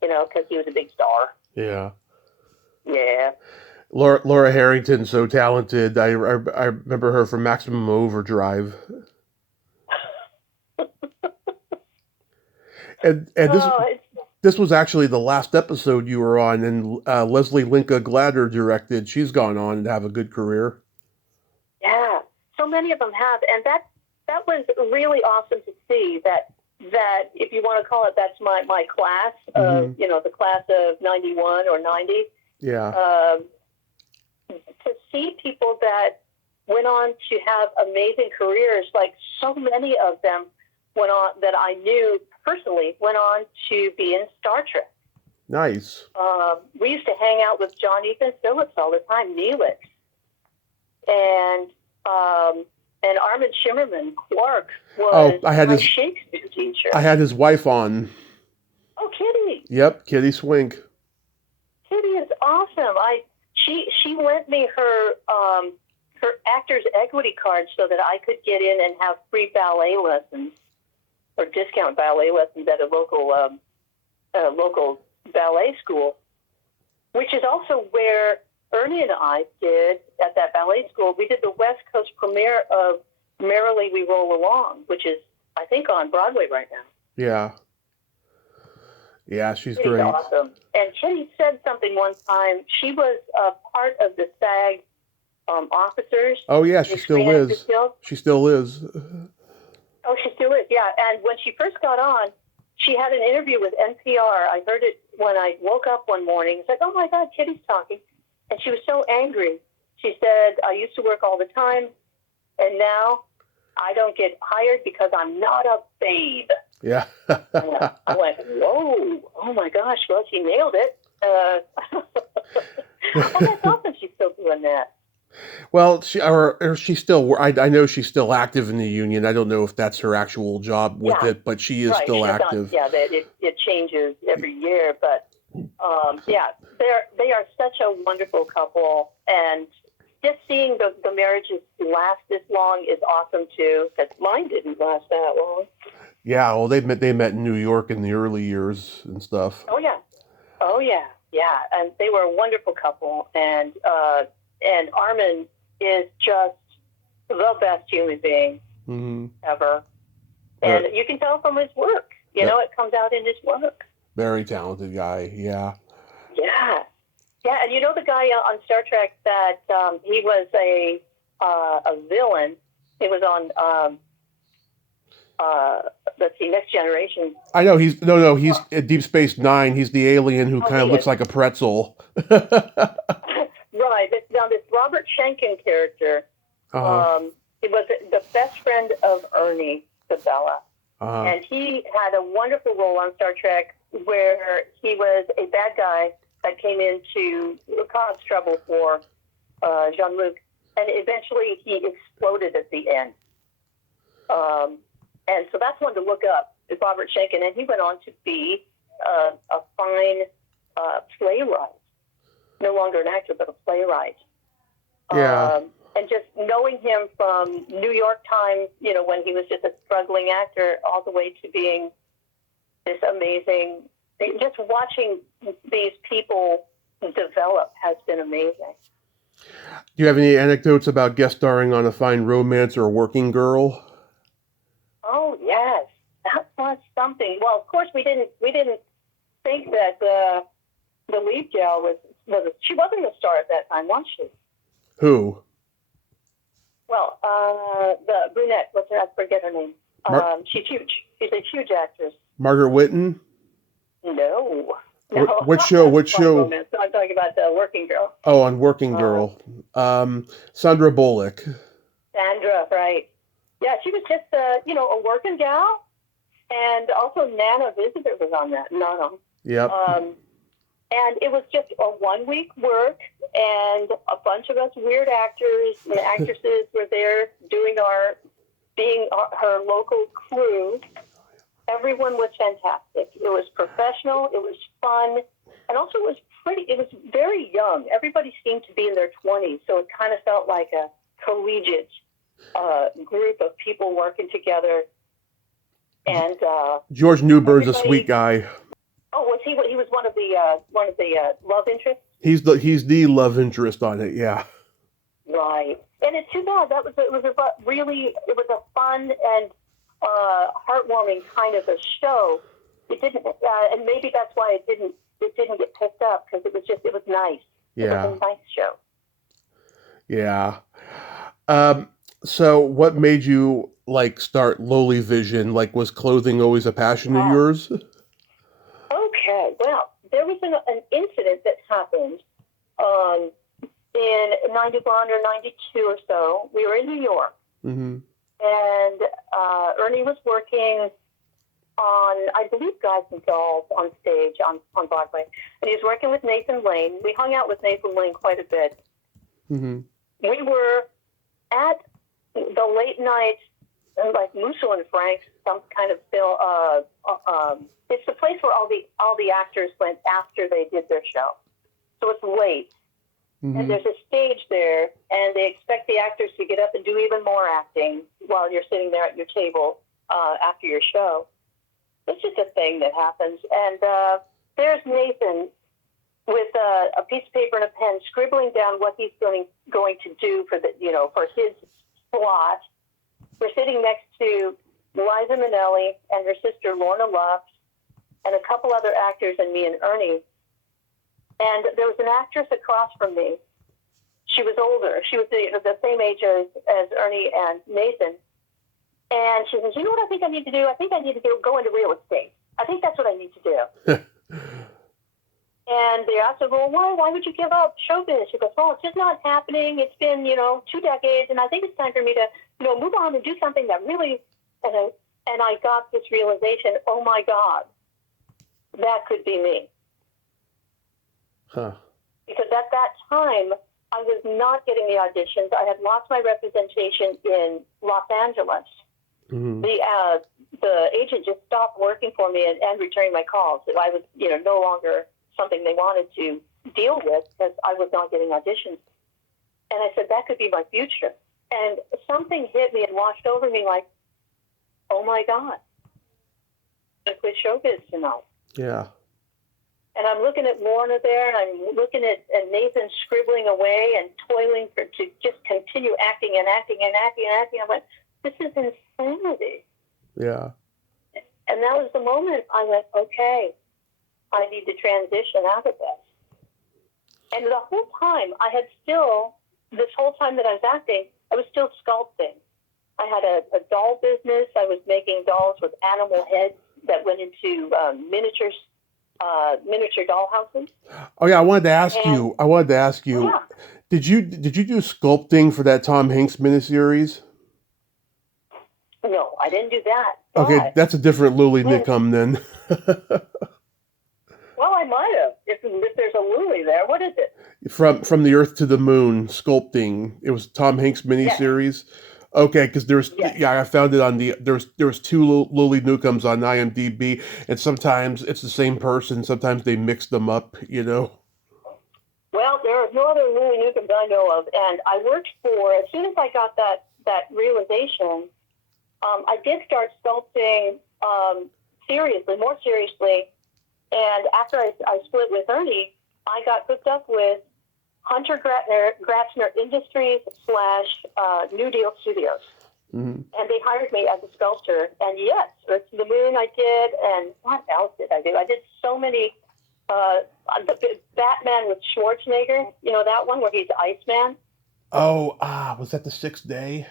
because he was a big star. Yeah. Yeah. Laura Harrington, so talented. I remember her from Maximum Overdrive. and this was actually the last episode you were on, and Leslie Linka Glatter directed. She's gone on to have a good career. Yeah, so many of them have, and that was really awesome to see. That if you want to call it, that's my class, Mm-hmm. The class of 91 or 90. Yeah. To see people that went on to have amazing careers, like so many of them went on, that I knew personally, went on to be in Star Trek. Nice. We used to hang out with John Ethan Phillips all the time, Neelix, and Armin Shimmerman. Quark was my Shakespeare teacher. I had his wife on. Oh, Kitty. Yep, Kitty Swink. Kitty is awesome. She lent me her actors' equity card so that I could get in and have free ballet lessons or discount ballet lessons at a local ballet school, which is also where Ernie and I did at that ballet school. We did the West Coast premiere of Merrily We Roll Along, which is, I think, on Broadway right now. Yeah. Yeah, she's Kitty's great. Awesome. And Kitty said something one time. She was a part of the SAG officers. Oh, yeah, she still is. She still is. Oh, she still is, yeah. And when she first got on, she had an interview with NPR. I heard it when I woke up one morning. It's like, oh, my God, Kitty's talking. And she was so angry. She said, I used to work all the time, and now I don't get hired because I'm not a babe. Yeah. I went, whoa, oh, my gosh, well, she nailed it. Oh, that's awesome she's still doing that. Well, she's still. I know she's still active in the union. I don't know if that's her actual job with it, but she is still active. It changes every year, but they are such a wonderful couple, and just seeing the marriages last this long is awesome too. Because mine didn't last that long. Yeah, well, they met in New York in the early years and stuff. Oh yeah, and they were a wonderful couple, and Armin is just the best human being ever. And you can tell from his work. It comes out in his work. Very talented guy, yeah. Yeah, and the guy on Star Trek that he was a villain. He was on, let's see, Next Generation. I know, he's at Deep Space Nine. He's the alien who kind of looks like a pretzel. Right. Now, this Robert Schenken character, he was the best friend of Ernie Sabella. And he had a wonderful role on Star Trek where he was a bad guy that came in to cause trouble for Jean-Luc. And eventually he exploded at the end. And so that's one to look up, is Robert Schenken. And he went on to be a fine playwright. No longer an actor, but a playwright. Yeah. And just knowing him from New York Times, when he was just a struggling actor, all the way to being this amazing, just watching these people develop has been amazing. Do you have any anecdotes about guest starring on A Fine Romance or Working Girl? Oh yes, that was something. Well, of course we didn't think that the lead gal was she wasn't a star at that time, was she? Who? Well, the brunette. What's her? I forget her name. Mar- She's huge. She's a huge actress. Margaret Whitten? No. What show? What Fine show? Romance. No, I'm talking about the Working Girl. Oh, on Working Girl. Sandra Bullock. Sandra, right? Yeah, she was just a working gal, and also Nana Visitor was on that. No. Yep. And it was just a 1 week work, and a bunch of us weird actors and actresses were there being her local crew. Everyone was fantastic. It was professional. It was fun. And also it was very young. Everybody seemed to be in their 20s. So it kind of felt like a collegiate group of people working together. And George Newburn's a sweet guy. Oh, was he? He was one of the love interests. He's the love interest on it. Yeah. Right. And it's too bad. It was a fun and heartwarming kind of a show. It didn't, and maybe that's why it didn't get picked up, because it was nice. Yeah. It was a nice show. Yeah. So what made you start Lowly Vision? Was clothing always a passion of yours? Okay. Well, there was an incident that happened in 91 or 92 or so. We were in New York. Mm-hmm. And Ernie was working on, I believe, Guys and Dolls on stage on Broadway. And he was working with Nathan Lane. We hung out with Nathan Lane quite a bit. Mm-hmm. We were at the late night, like Musso and Frank's, some kind of film. It's the place where all the actors went after they did their show. So it's late. Mm-hmm. And there's a stage there, and they expect the actors to get up and do even more acting while you're sitting there at your table after your show. It's just a thing that happens. And there's Nathan with a piece of paper and a pen, scribbling down what he's going to do for his Splat. We're sitting next to Liza Minnelli and her sister Lorna Luft, and a couple other actors, and me and Ernie. And there was an actress across from me. She was older. She was the same age as Ernie and Nathan. And she says, "You know what I think I need to do? I think I need to go into real estate. I think that's what I need to do." And they asked her, "Well, why would you give up show business?" She goes, "Well, it's just not happening. It's been, 2 decades, and I think it's time for me to, move on and do something that really..." And I got this realization, oh my God, that could be me. Huh. Because at that time, I was not getting the auditions. I had lost my representation in Los Angeles. Mm-hmm. The agent just stopped working for me and returning my calls. So I was, no longer something they wanted to deal with, because I was not getting auditions. And I said, that could be my future. And something hit me and washed over me like, oh my God, I quit showbiz tonight. Yeah. And I'm looking at Lorna there, and I'm looking at Nathan scribbling away and toiling to just continue acting and acting and acting and acting. I went, this is insanity. Yeah. And that was the moment I went, okay, I need to transition out of this. And the whole time, this whole time that I was acting, I was still sculpting. I had a doll business. I was making dolls with animal heads that went into miniature doll houses. Oh yeah, I wanted to ask you. Yeah. Did you do sculpting for that Tom Hanks miniseries? No, I didn't do that. Okay, that's a different Lulie Newcomb then. Well, I might have. If there's a Lulie there, what is it? From the Earth to the Moon sculpting. It was Tom Hanks miniseries. Yes. Okay, because I found it on there was two Lulie Newcombs on IMDb, and sometimes it's the same person. Sometimes they mix them up. Well, there are no other Lulie Newcombs I know of, and I worked as soon as I got that realization, I did start sculpting more seriously, and after I split with Ernie, I got hooked up with Hunter Gratzner Industries / New Deal Studios. Mm-hmm. And they hired me as a sculptor. And yes, Earth to the Moon I did. And what else did I do? I did so many. The Batman with Schwarzenegger, you know that one where he's Iceman? Oh, was that the 6th day?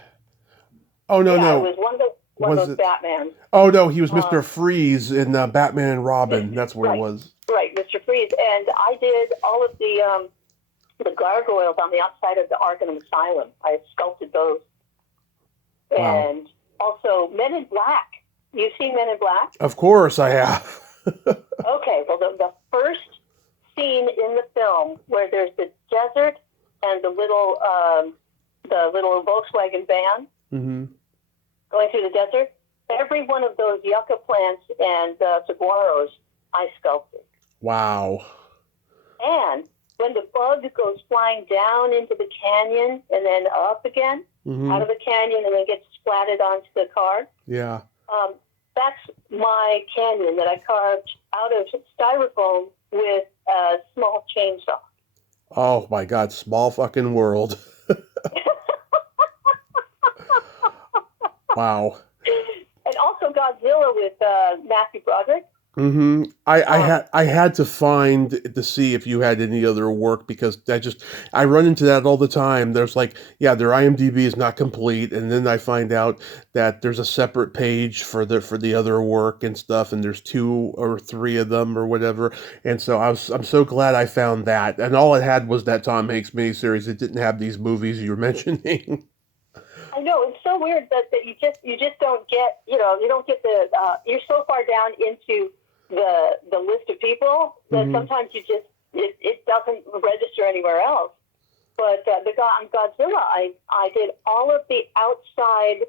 Oh, no, Yeah, no. it was one of those Batmans. Oh, no, he was Mr. Freeze in Batman and Robin. That's where right, it was. Right, Mr. Freeze. And I did all of the gargoyles on the outside of the Arkham Asylum. I sculpted those. Wow. And also Men in Black. You've seen Men in Black? Of course I have. Okay, well, the first scene in the film where there's the desert and the little Volkswagen van Mm-hmm. going through the desert, every one of those yucca plants and saguaros I sculpted. Wow. And when the bug goes flying down into the canyon and then up again out of the canyon and then gets splatted onto the car, Yeah. That's my canyon that I carved out of styrofoam with a small chainsaw. Oh my God, small fucking world. Wow. And also Godzilla with Matthew Broderick. Mm-hmm. I had to find to see if you had any other work because I run into that all the time. There's like, yeah, their IMDb is not complete, and then I find out that there's a separate page for the other work and stuff, and there's 2 or 3 of them or whatever. And so I'm so glad I found that. And all it had was that Tom Hanks miniseries. It didn't have these movies you're mentioning. I know, it's so weird that you just don't get, you don't get you're so far down into the list of people that sometimes it doesn't register anywhere else. But on Godzilla, I did all of the outside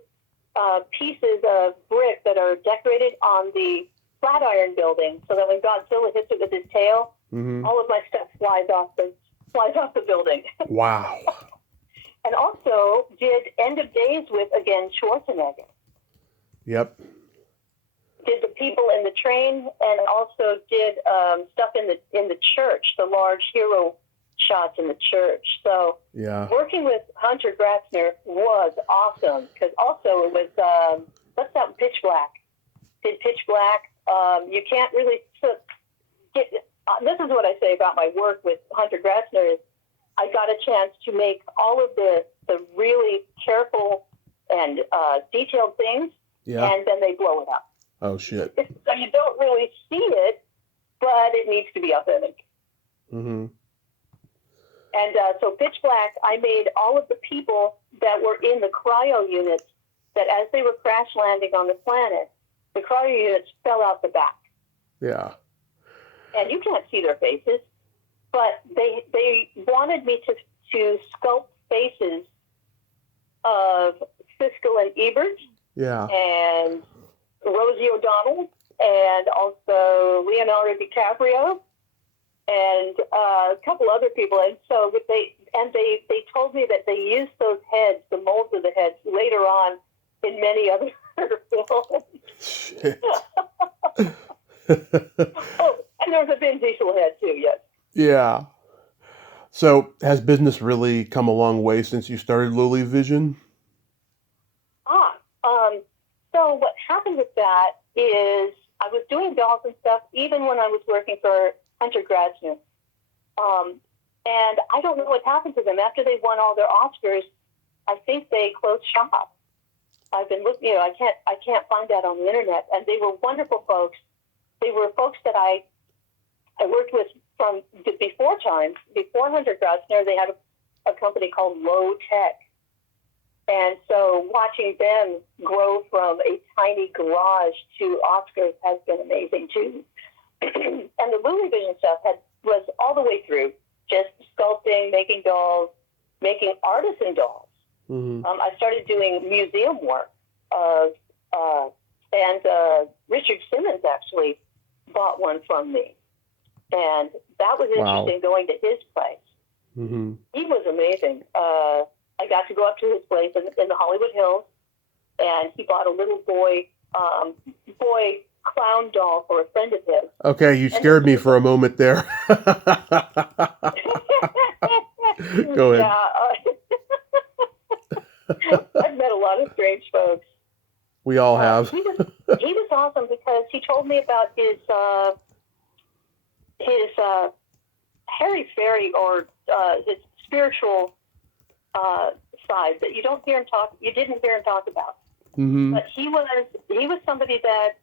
pieces of brick that are decorated on the Flatiron building, so that when Godzilla hits it with his tail, all of my stuff flies off the building. Wow. And also did End of Days with, again, Schwarzenegger. Yep. Did the people in the train, and also did stuff in the church, the large hero shots in the church. So yeah, working with Hunter Gratzner was awesome, because also it was, what's that, Pitch Black. Did Pitch Black. You can't really get, this is what I say about my work with Hunter Gratzner is I got a chance to make all of the really careful and detailed things, and then they blow it up. Oh, shit. So you don't really see it, but it needs to be authentic. Mm-hmm. And so Pitch Black, I made all of the people that were in the cryo units that as they were crash landing on the planet, the cryo units fell out the back. Yeah. And you can't see their faces, but they wanted me to sculpt faces of Siskel and Ebert. Yeah. And Rosie O'Donnell, and also Leonardo DiCaprio, and a couple other people. And so they told me that they used those heads, the molds of the heads, later on in many other films. Shit. Oh, and there's a Vin Diesel head too, yes. Yeah. So has business really come a long way since you started Lulie Vision? So what happened with that is I was doing dolls and stuff even when I was working for Hunter Gratzner. And I don't know what happened to them. After they won all their Oscars, I think they closed shop. I've been looking, I can't find that on the internet. And they were wonderful folks. They were folks that I worked with from before Hunter Gratzner. They had a company called Low Tech. And so watching them grow from a tiny garage to Oscars has been amazing too. And the Lulie Vision stuff was all the way through, just sculpting, making dolls, making artisan dolls. Mm-hmm. I started doing museum work, and Richard Simmons actually bought one from me. And that was interesting, going to his place. Mm-hmm. He was amazing. I got to go up to his place in the Hollywood Hills, and he bought a little boy clown doll for a friend of his. Okay, you scared me for a moment there. Go ahead. Yeah, I've met a lot of strange folks. We all have. He was awesome because he told me about his hairy fairy or his spiritual side that you didn't hear him talk about. Mm-hmm. But he was somebody that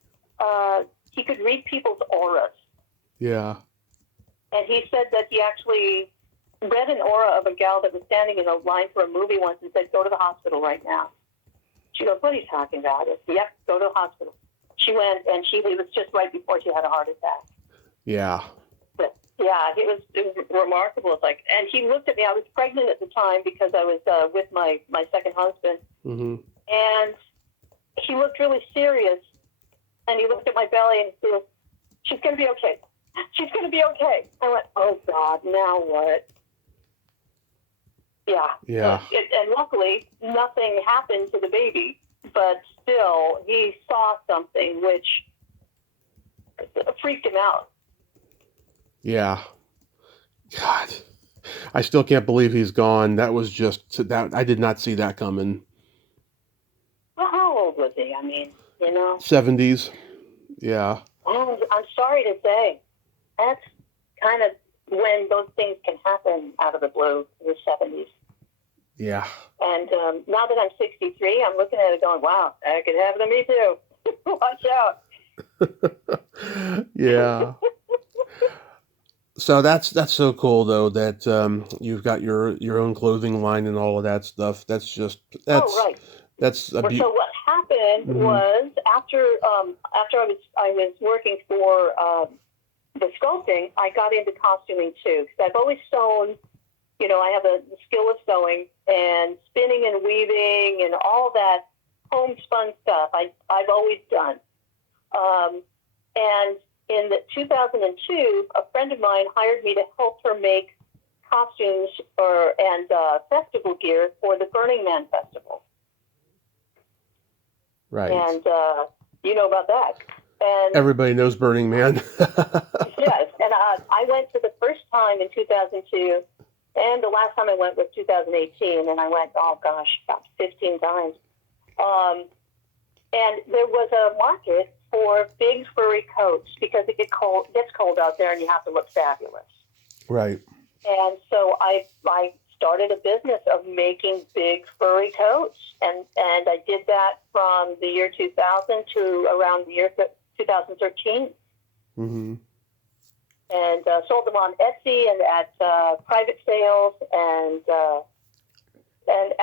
he could read people's auras. Yeah. And he said that he actually read an aura of a gal that was standing in a line for a movie once and said, "Go to the hospital right now." She goes, "What are you talking about?" I said, "Yep, go to the hospital." She went, and it was just right before she had a heart attack. Yeah. But, yeah, it was remarkable. It's like, and he looked at me. I was pregnant at the time because I was with my second husband. Mm-hmm. And he looked really serious. And he looked at my belly and he said, "She's going to be okay. She's going to be okay." I went, "Oh, God, now what?" Yeah. Yeah. And luckily, nothing happened to the baby, but still, he saw something which freaked him out. Yeah. God. I still can't believe he's gone. That was just that. I did not see that coming. Well, how old was he? I mean, 70s. Yeah. Well, I'm sorry to say, that's kind of when those things can happen out of the blue in the 70s. Yeah. And now that I'm 63, I'm looking at it going, wow, that could happen to me too. Watch out. Yeah. So that's so cool though that you've got your own clothing line and all of that stuff. That's right. That's a So what happened was after I was working for the sculpting, I got into costuming too because I've always sewn. I have a skill of sewing and spinning and weaving and all that homespun stuff I've always done. And in 2002, a friend of mine hired me to help her make costumes and festival gear for the Burning Man Festival. Right. And you know about that. And everybody knows Burning Man. Yes. And I went for the first time in 2002. And the last time I went was 2018, and I went, oh gosh, about 15 times. And there was a market for big furry coats because it gets cold out there, and you have to look fabulous. Right. And so I started a business of making big furry coats, and I did that from the year 2000 to around the year 2013. Mm-hmm. And sold them on Etsy and at private sales, and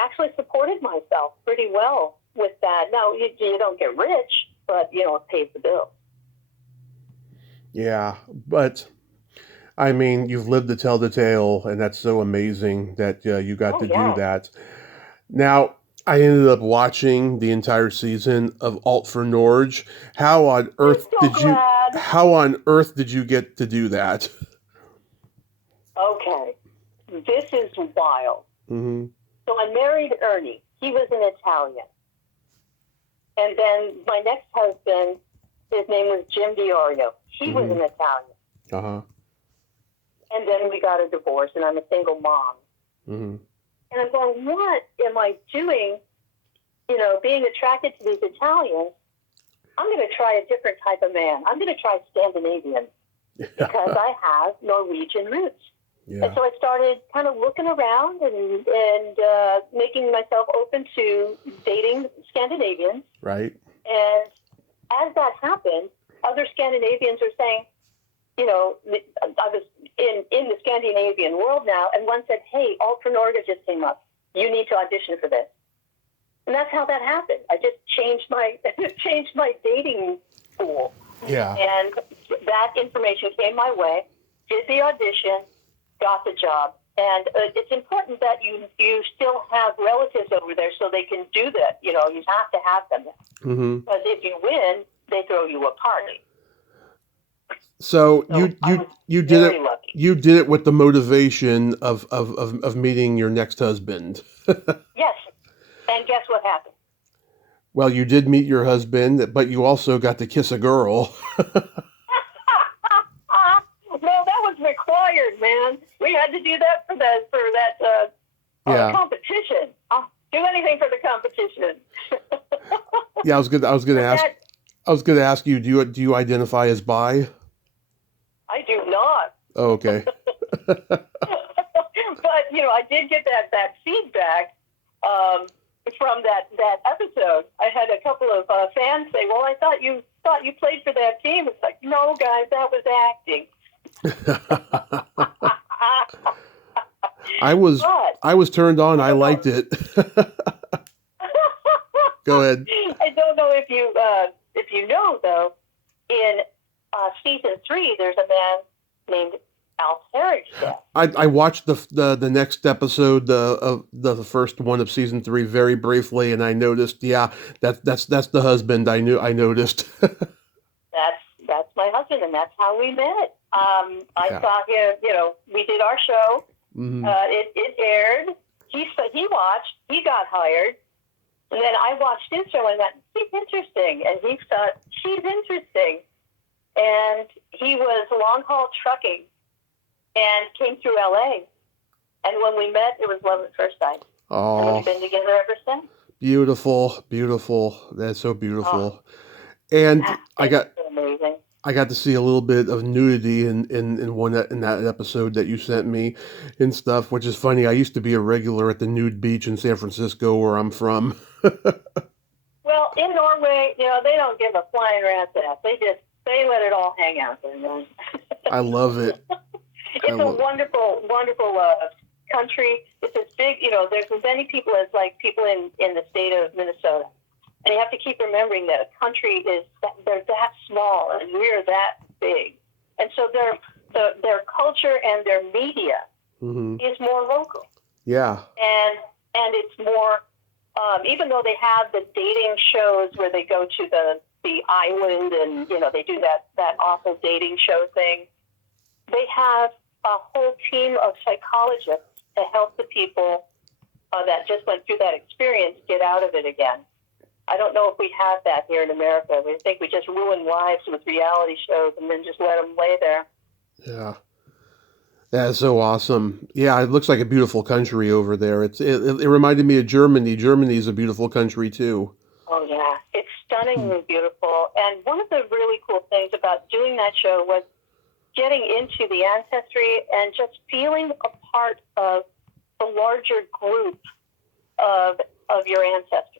actually supported myself pretty well with that. Now, you don't get rich, but, it pays the bill. Yeah, but, I mean, you've lived to tell the tale, and that's so amazing that you got to do that. Now, I ended up watching the entire season of Alt for Norge. How on earth did you get to do that? Okay, this is wild. Mm-hmm. So I married Ernie. He was an Italian. And then my next husband, his name was Jim Diorio. He was an Italian. Uh-huh. And then we got a divorce, and I'm a single mom. Mm-hmm. And I'm going, what am I doing, being attracted to these Italians? I'm going to try a different type of man. I'm going to try Scandinavian because I have Norwegian roots. Yeah. And so I started kind of looking around and making myself open to dating Scandinavians. Right. And as that happened, other Scandinavians are saying, I was in the Scandinavian world now, and one said, "Hey, Alt for Norge just came up. You need to audition for this." And that's how that happened. I just changed my dating pool. Yeah. And that information came my way, did the audition, got the job. And it's important that you still have relatives over there so they can do that. You have to have them. Mm-hmm. Because if you win, they throw you a party. So you did it. Lucky. You did it with the motivation of meeting your next husband. Yes, and guess what happened? Well, you did meet your husband, but you also got to kiss a girl. No, that was required, man. We had to do that for that competition. I'll do anything for the competition. Yeah, I was gonna ask you, do you identify as bi? I do not. Oh, okay. But I did get that feedback from that episode. I had a couple of fans say, "Well, I thought you played for that team." It's like, no, guys, that was acting. I was turned on. I liked it. Go ahead. I don't know if you know though, in season 3, there's a man named Al Herrickstead. I watched the next episode of the first one of season 3 very briefly, and I noticed, yeah, that's the husband. I noticed. That's my husband, and that's how we met. I saw him. We did our show. Mm-hmm. It aired. He watched. He got hired, and then I watched his show and went, "He's interesting," and he thought, "She's interesting," and he was long haul trucking. And came through LA. And when we met, it was love at first sight. Oh. And we've been together ever since. Beautiful, beautiful. That's so beautiful. And I got to see a little bit of nudity in that episode that you sent me and stuff, which is funny. I used to be a regular at the nude beach in San Francisco, where I'm from. Well, in Norway, they don't give a flying rat's ass. They let it all hang out there. I love it. It's a wonderful, wonderful country. It's as big, there's as many people as like people in the state of Minnesota. And you have to keep remembering that a country they're that small and we're that big. And so their culture and their media is more local. Yeah. And it's more, even though they have the dating shows where they go to the island and, they do that awful dating show thing, they have a whole team of psychologists to help the people that just went through that experience get out of it again. I don't know if we have that here in America. We think we just ruin lives with reality shows and then just let them lay there. Yeah. That is so awesome. Yeah, it looks like a beautiful country over there. It reminded me of Germany. Germany is a beautiful country, too. Oh, yeah. It's stunningly beautiful. And one of the really cool things about doing that show was getting into the ancestry and just feeling a part of the larger group of your ancestors.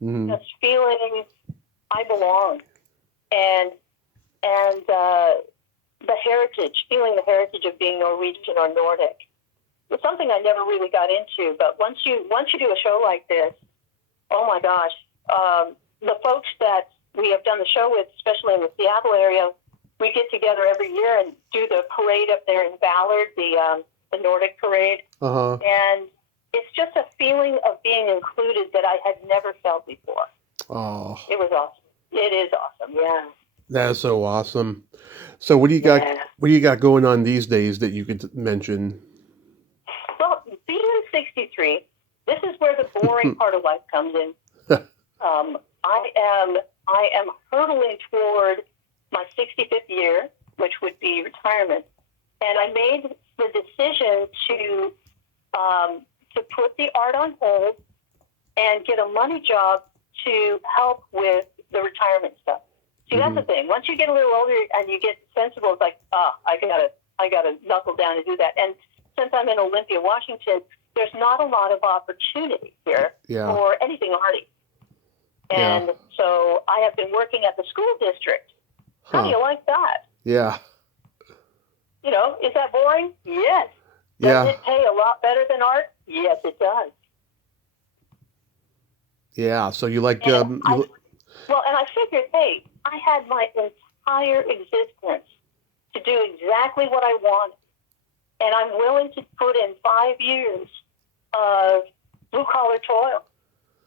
Mm-hmm. Just feeling I belong, and the heritage, feeling the heritage of being Norwegian or Nordic. It's something I never really got into, but once you do a show like this, oh my gosh, the folks that we have done the show with, especially in the Seattle area, we get together every year and do the parade up there in Ballard, the Nordic parade. Uh-huh. And it's just a feeling of being included that I had never felt before. Oh. It was awesome. It is awesome, yeah. That is so awesome. So what do you got? What do you got going on these days that you could mention? Well, being 63, this is where the boring part of life comes in. I am hurtling toward my 65th year, which would be retirement, and I made the decision to put the art on hold and get a money job to help with the retirement stuff. See, that's the thing. Once you get a little older and you get sensible, it's like, I gotta knuckle down and do that. And since I'm in Olympia, Washington, there's not a lot of opportunity here for anything arty. And so I have been working at the school district. How do you like that? Yeah. Is that boring? Yes. Does it pay a lot better than art? Yes, it does. Yeah, so you like... and I figured, hey, I had my entire existence to do exactly what I want, and I'm willing to put in 5 years of blue-collar toil.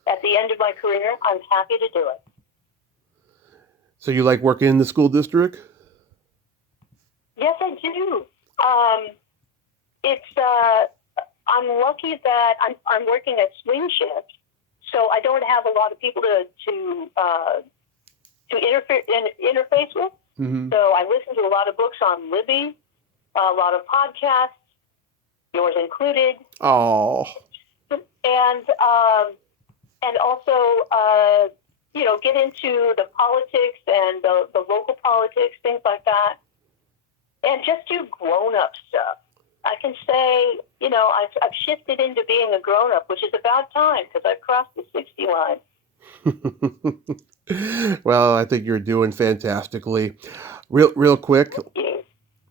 At the end of my career, I'm happy to do it. So you like working in the school district? Yes, I do. I'm lucky that I'm working at swing shift, so I don't have a lot of people to interface with. Mm-hmm. So I listen to a lot of books on Libby a lot of podcasts, yours included, Oh, and also, get into the politics and the local politics, things like that, and just do grown-up stuff. I can say, I've shifted into being a grown-up, which is about time because I've crossed the 60 line. well, I think you're doing fantastically. Real quick,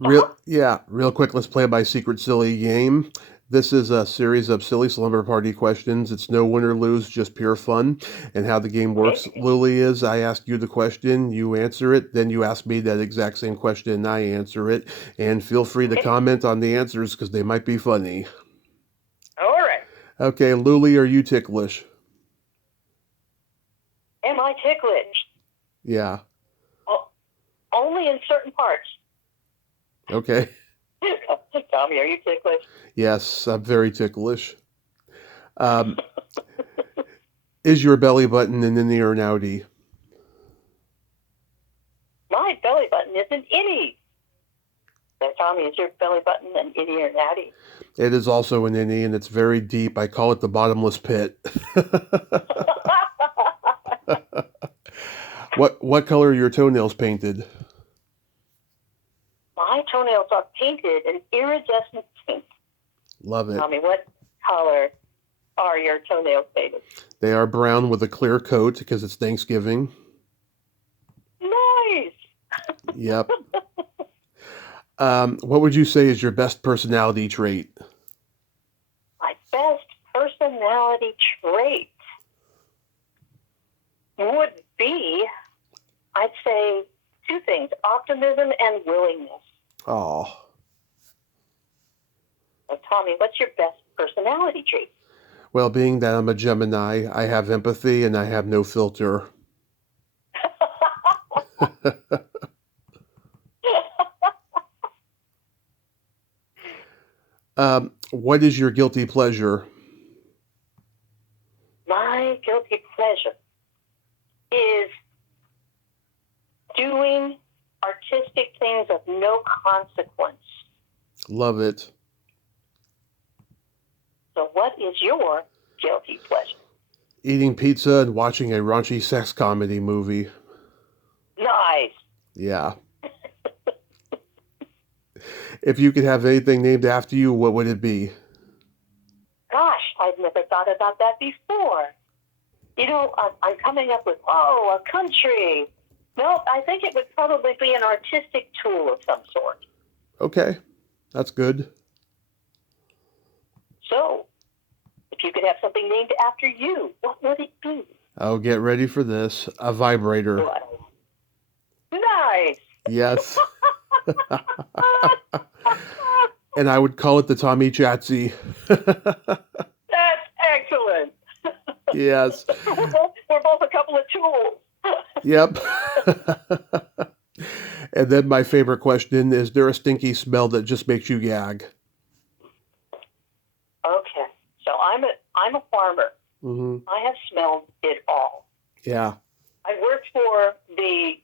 real quick. Let's play my secret silly game. This is a series of silly slumber party questions. It's no win or lose, just pure fun. And how the game works, Lulie, is I ask you the question, you answer it, then you ask me that exact same question, and I answer it. And feel free to comment on the answers because they might be funny. All right. Okay, Lulie, are you ticklish? Am I ticklish? Yeah. Only in certain parts. Okay. Tommy, are you ticklish? Yes, I'm very ticklish. Is your belly button an innie or an outie? My belly button is an innie. So, Tommy, is your belly button an innie or an outie? It is also an innie, and it's very deep. I call it the bottomless pit. What color are your toenails painted? My toenails are painted an iridescent pink. Love it. Tell me, what color are your toenails painted? They are brown with a clear coat because it's Thanksgiving. Nice. Yep. What would you say is your best personality trait? My best personality trait would be, I'd say, two things: optimism and willingness. Oh. So, Tommy, what's your best personality trait? Well, being that I'm a Gemini, I have empathy and I have no filter. What is your guilty pleasure? My guilty pleasure is doing artistic things of no consequence. Love it. So what is your guilty pleasure? Eating pizza and watching a raunchy sex comedy movie. Nice. Yeah. If you could have anything named after you, what would it be? Gosh, I've never thought about that before. I'm coming up with, a country. No, I think it would probably be an artistic tool of some sort. Okay, that's good. So, if you could have something named after you, what would it be? Oh, get ready for this. A vibrator. What? Nice. Yes. And I would call it the Tommy Chatsy. That's excellent. Yes. We're both a couple of tools. Yep. And then my favorite question, is there a stinky smell that just makes you gag? Okay. So I'm a farmer. Mm-hmm. I have smelled it all. Yeah. I worked for the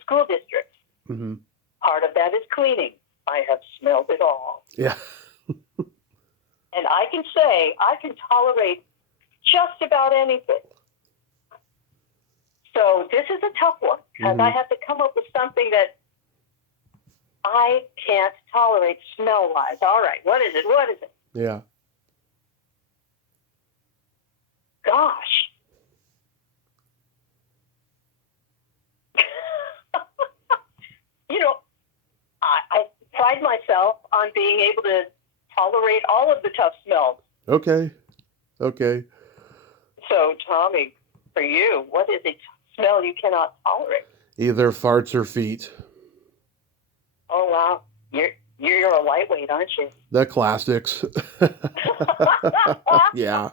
school district. Mm-hmm. Part of that is cleaning. I have smelled it all. Yeah. And I can say I can tolerate just about anything. So this is a tough one because I have to come up with something that I can't tolerate smell-wise. All right, what is it? What is it? Yeah. Gosh. I pride myself on being able to tolerate all of the tough smells. Okay. So, Tommy, for you, what is a smell you cannot tolerate? Either farts or feet. Oh, wow. You're a lightweight, aren't you? The classics. Yeah.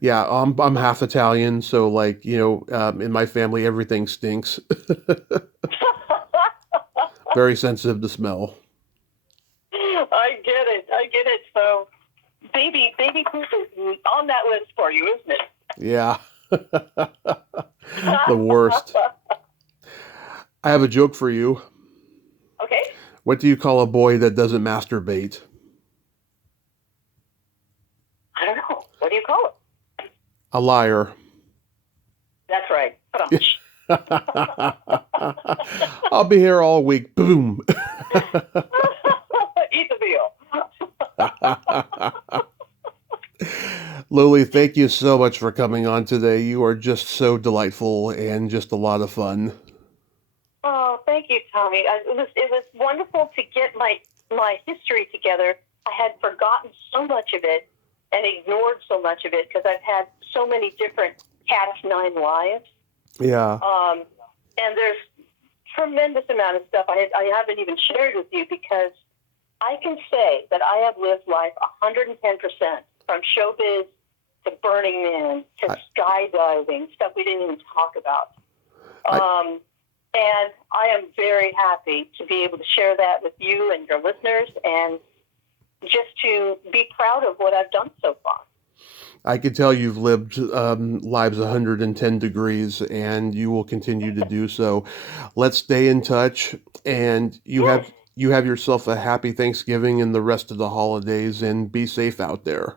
Yeah, I'm half Italian, so in my family, everything stinks. Very sensitive to smell. I get it. So, baby poop is on that list for you, isn't it? Yeah. The worst. I have a joke for you. Okay. What do you call a boy that doesn't masturbate? I don't know. What do you call it? A liar. That's right. I'll be here all week. Boom. Eat the veal. Lulie, thank you so much for coming on today. You are just so delightful and just a lot of fun. Oh, thank you, Tommy. It was wonderful to get my history together. I had forgotten so much of it and ignored so much of it because I've had so many different Cat's 9 lives. Yeah. And there's tremendous amount of stuff I haven't even shared with you because I can say that I have lived life 110%, from showbiz to Burning Man to skydiving, stuff we didn't even talk about. And I am very happy to be able to share that with you and your listeners and just to be proud of what I've done so far. I could tell you've lived lives 110 degrees, and you will continue to do so. Let's stay in touch, and you have yourself a happy Thanksgiving and the rest of the holidays, and be safe out there.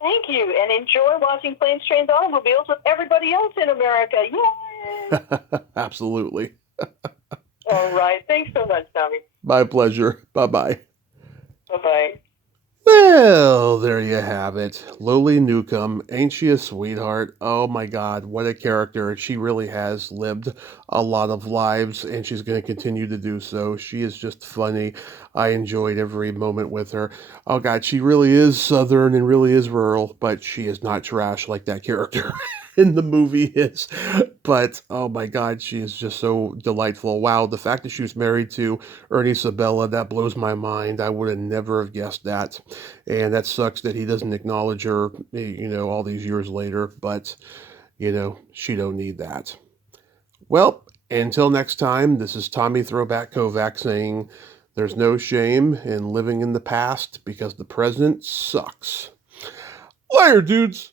Thank you, and enjoy watching Planes, Trains, Automobiles with everybody else in America. Yay! Absolutely. All right. Thanks so much, Tommy. My pleasure. Bye-bye. Bye-bye. Well, there you have it. Lulie Newcomb, ain't she a sweetheart? Oh my God, what a character. She really has lived a lot of lives, and she's going to continue to do so. She is just funny. I enjoyed every moment with her. Oh God, she really is Southern and really is rural, but she is not trash like that character in the movie is. But oh my God, she is just so delightful. Wow, the fact that she was married to Ernie Sabella, that blows my mind. I would have never have guessed that. And that sucks that he doesn't acknowledge her, all these years later. But, she don't need that. Well, until next time, this is Tommy Throwback Kovac saying there's no shame in living in the past because the present sucks. Later, dudes!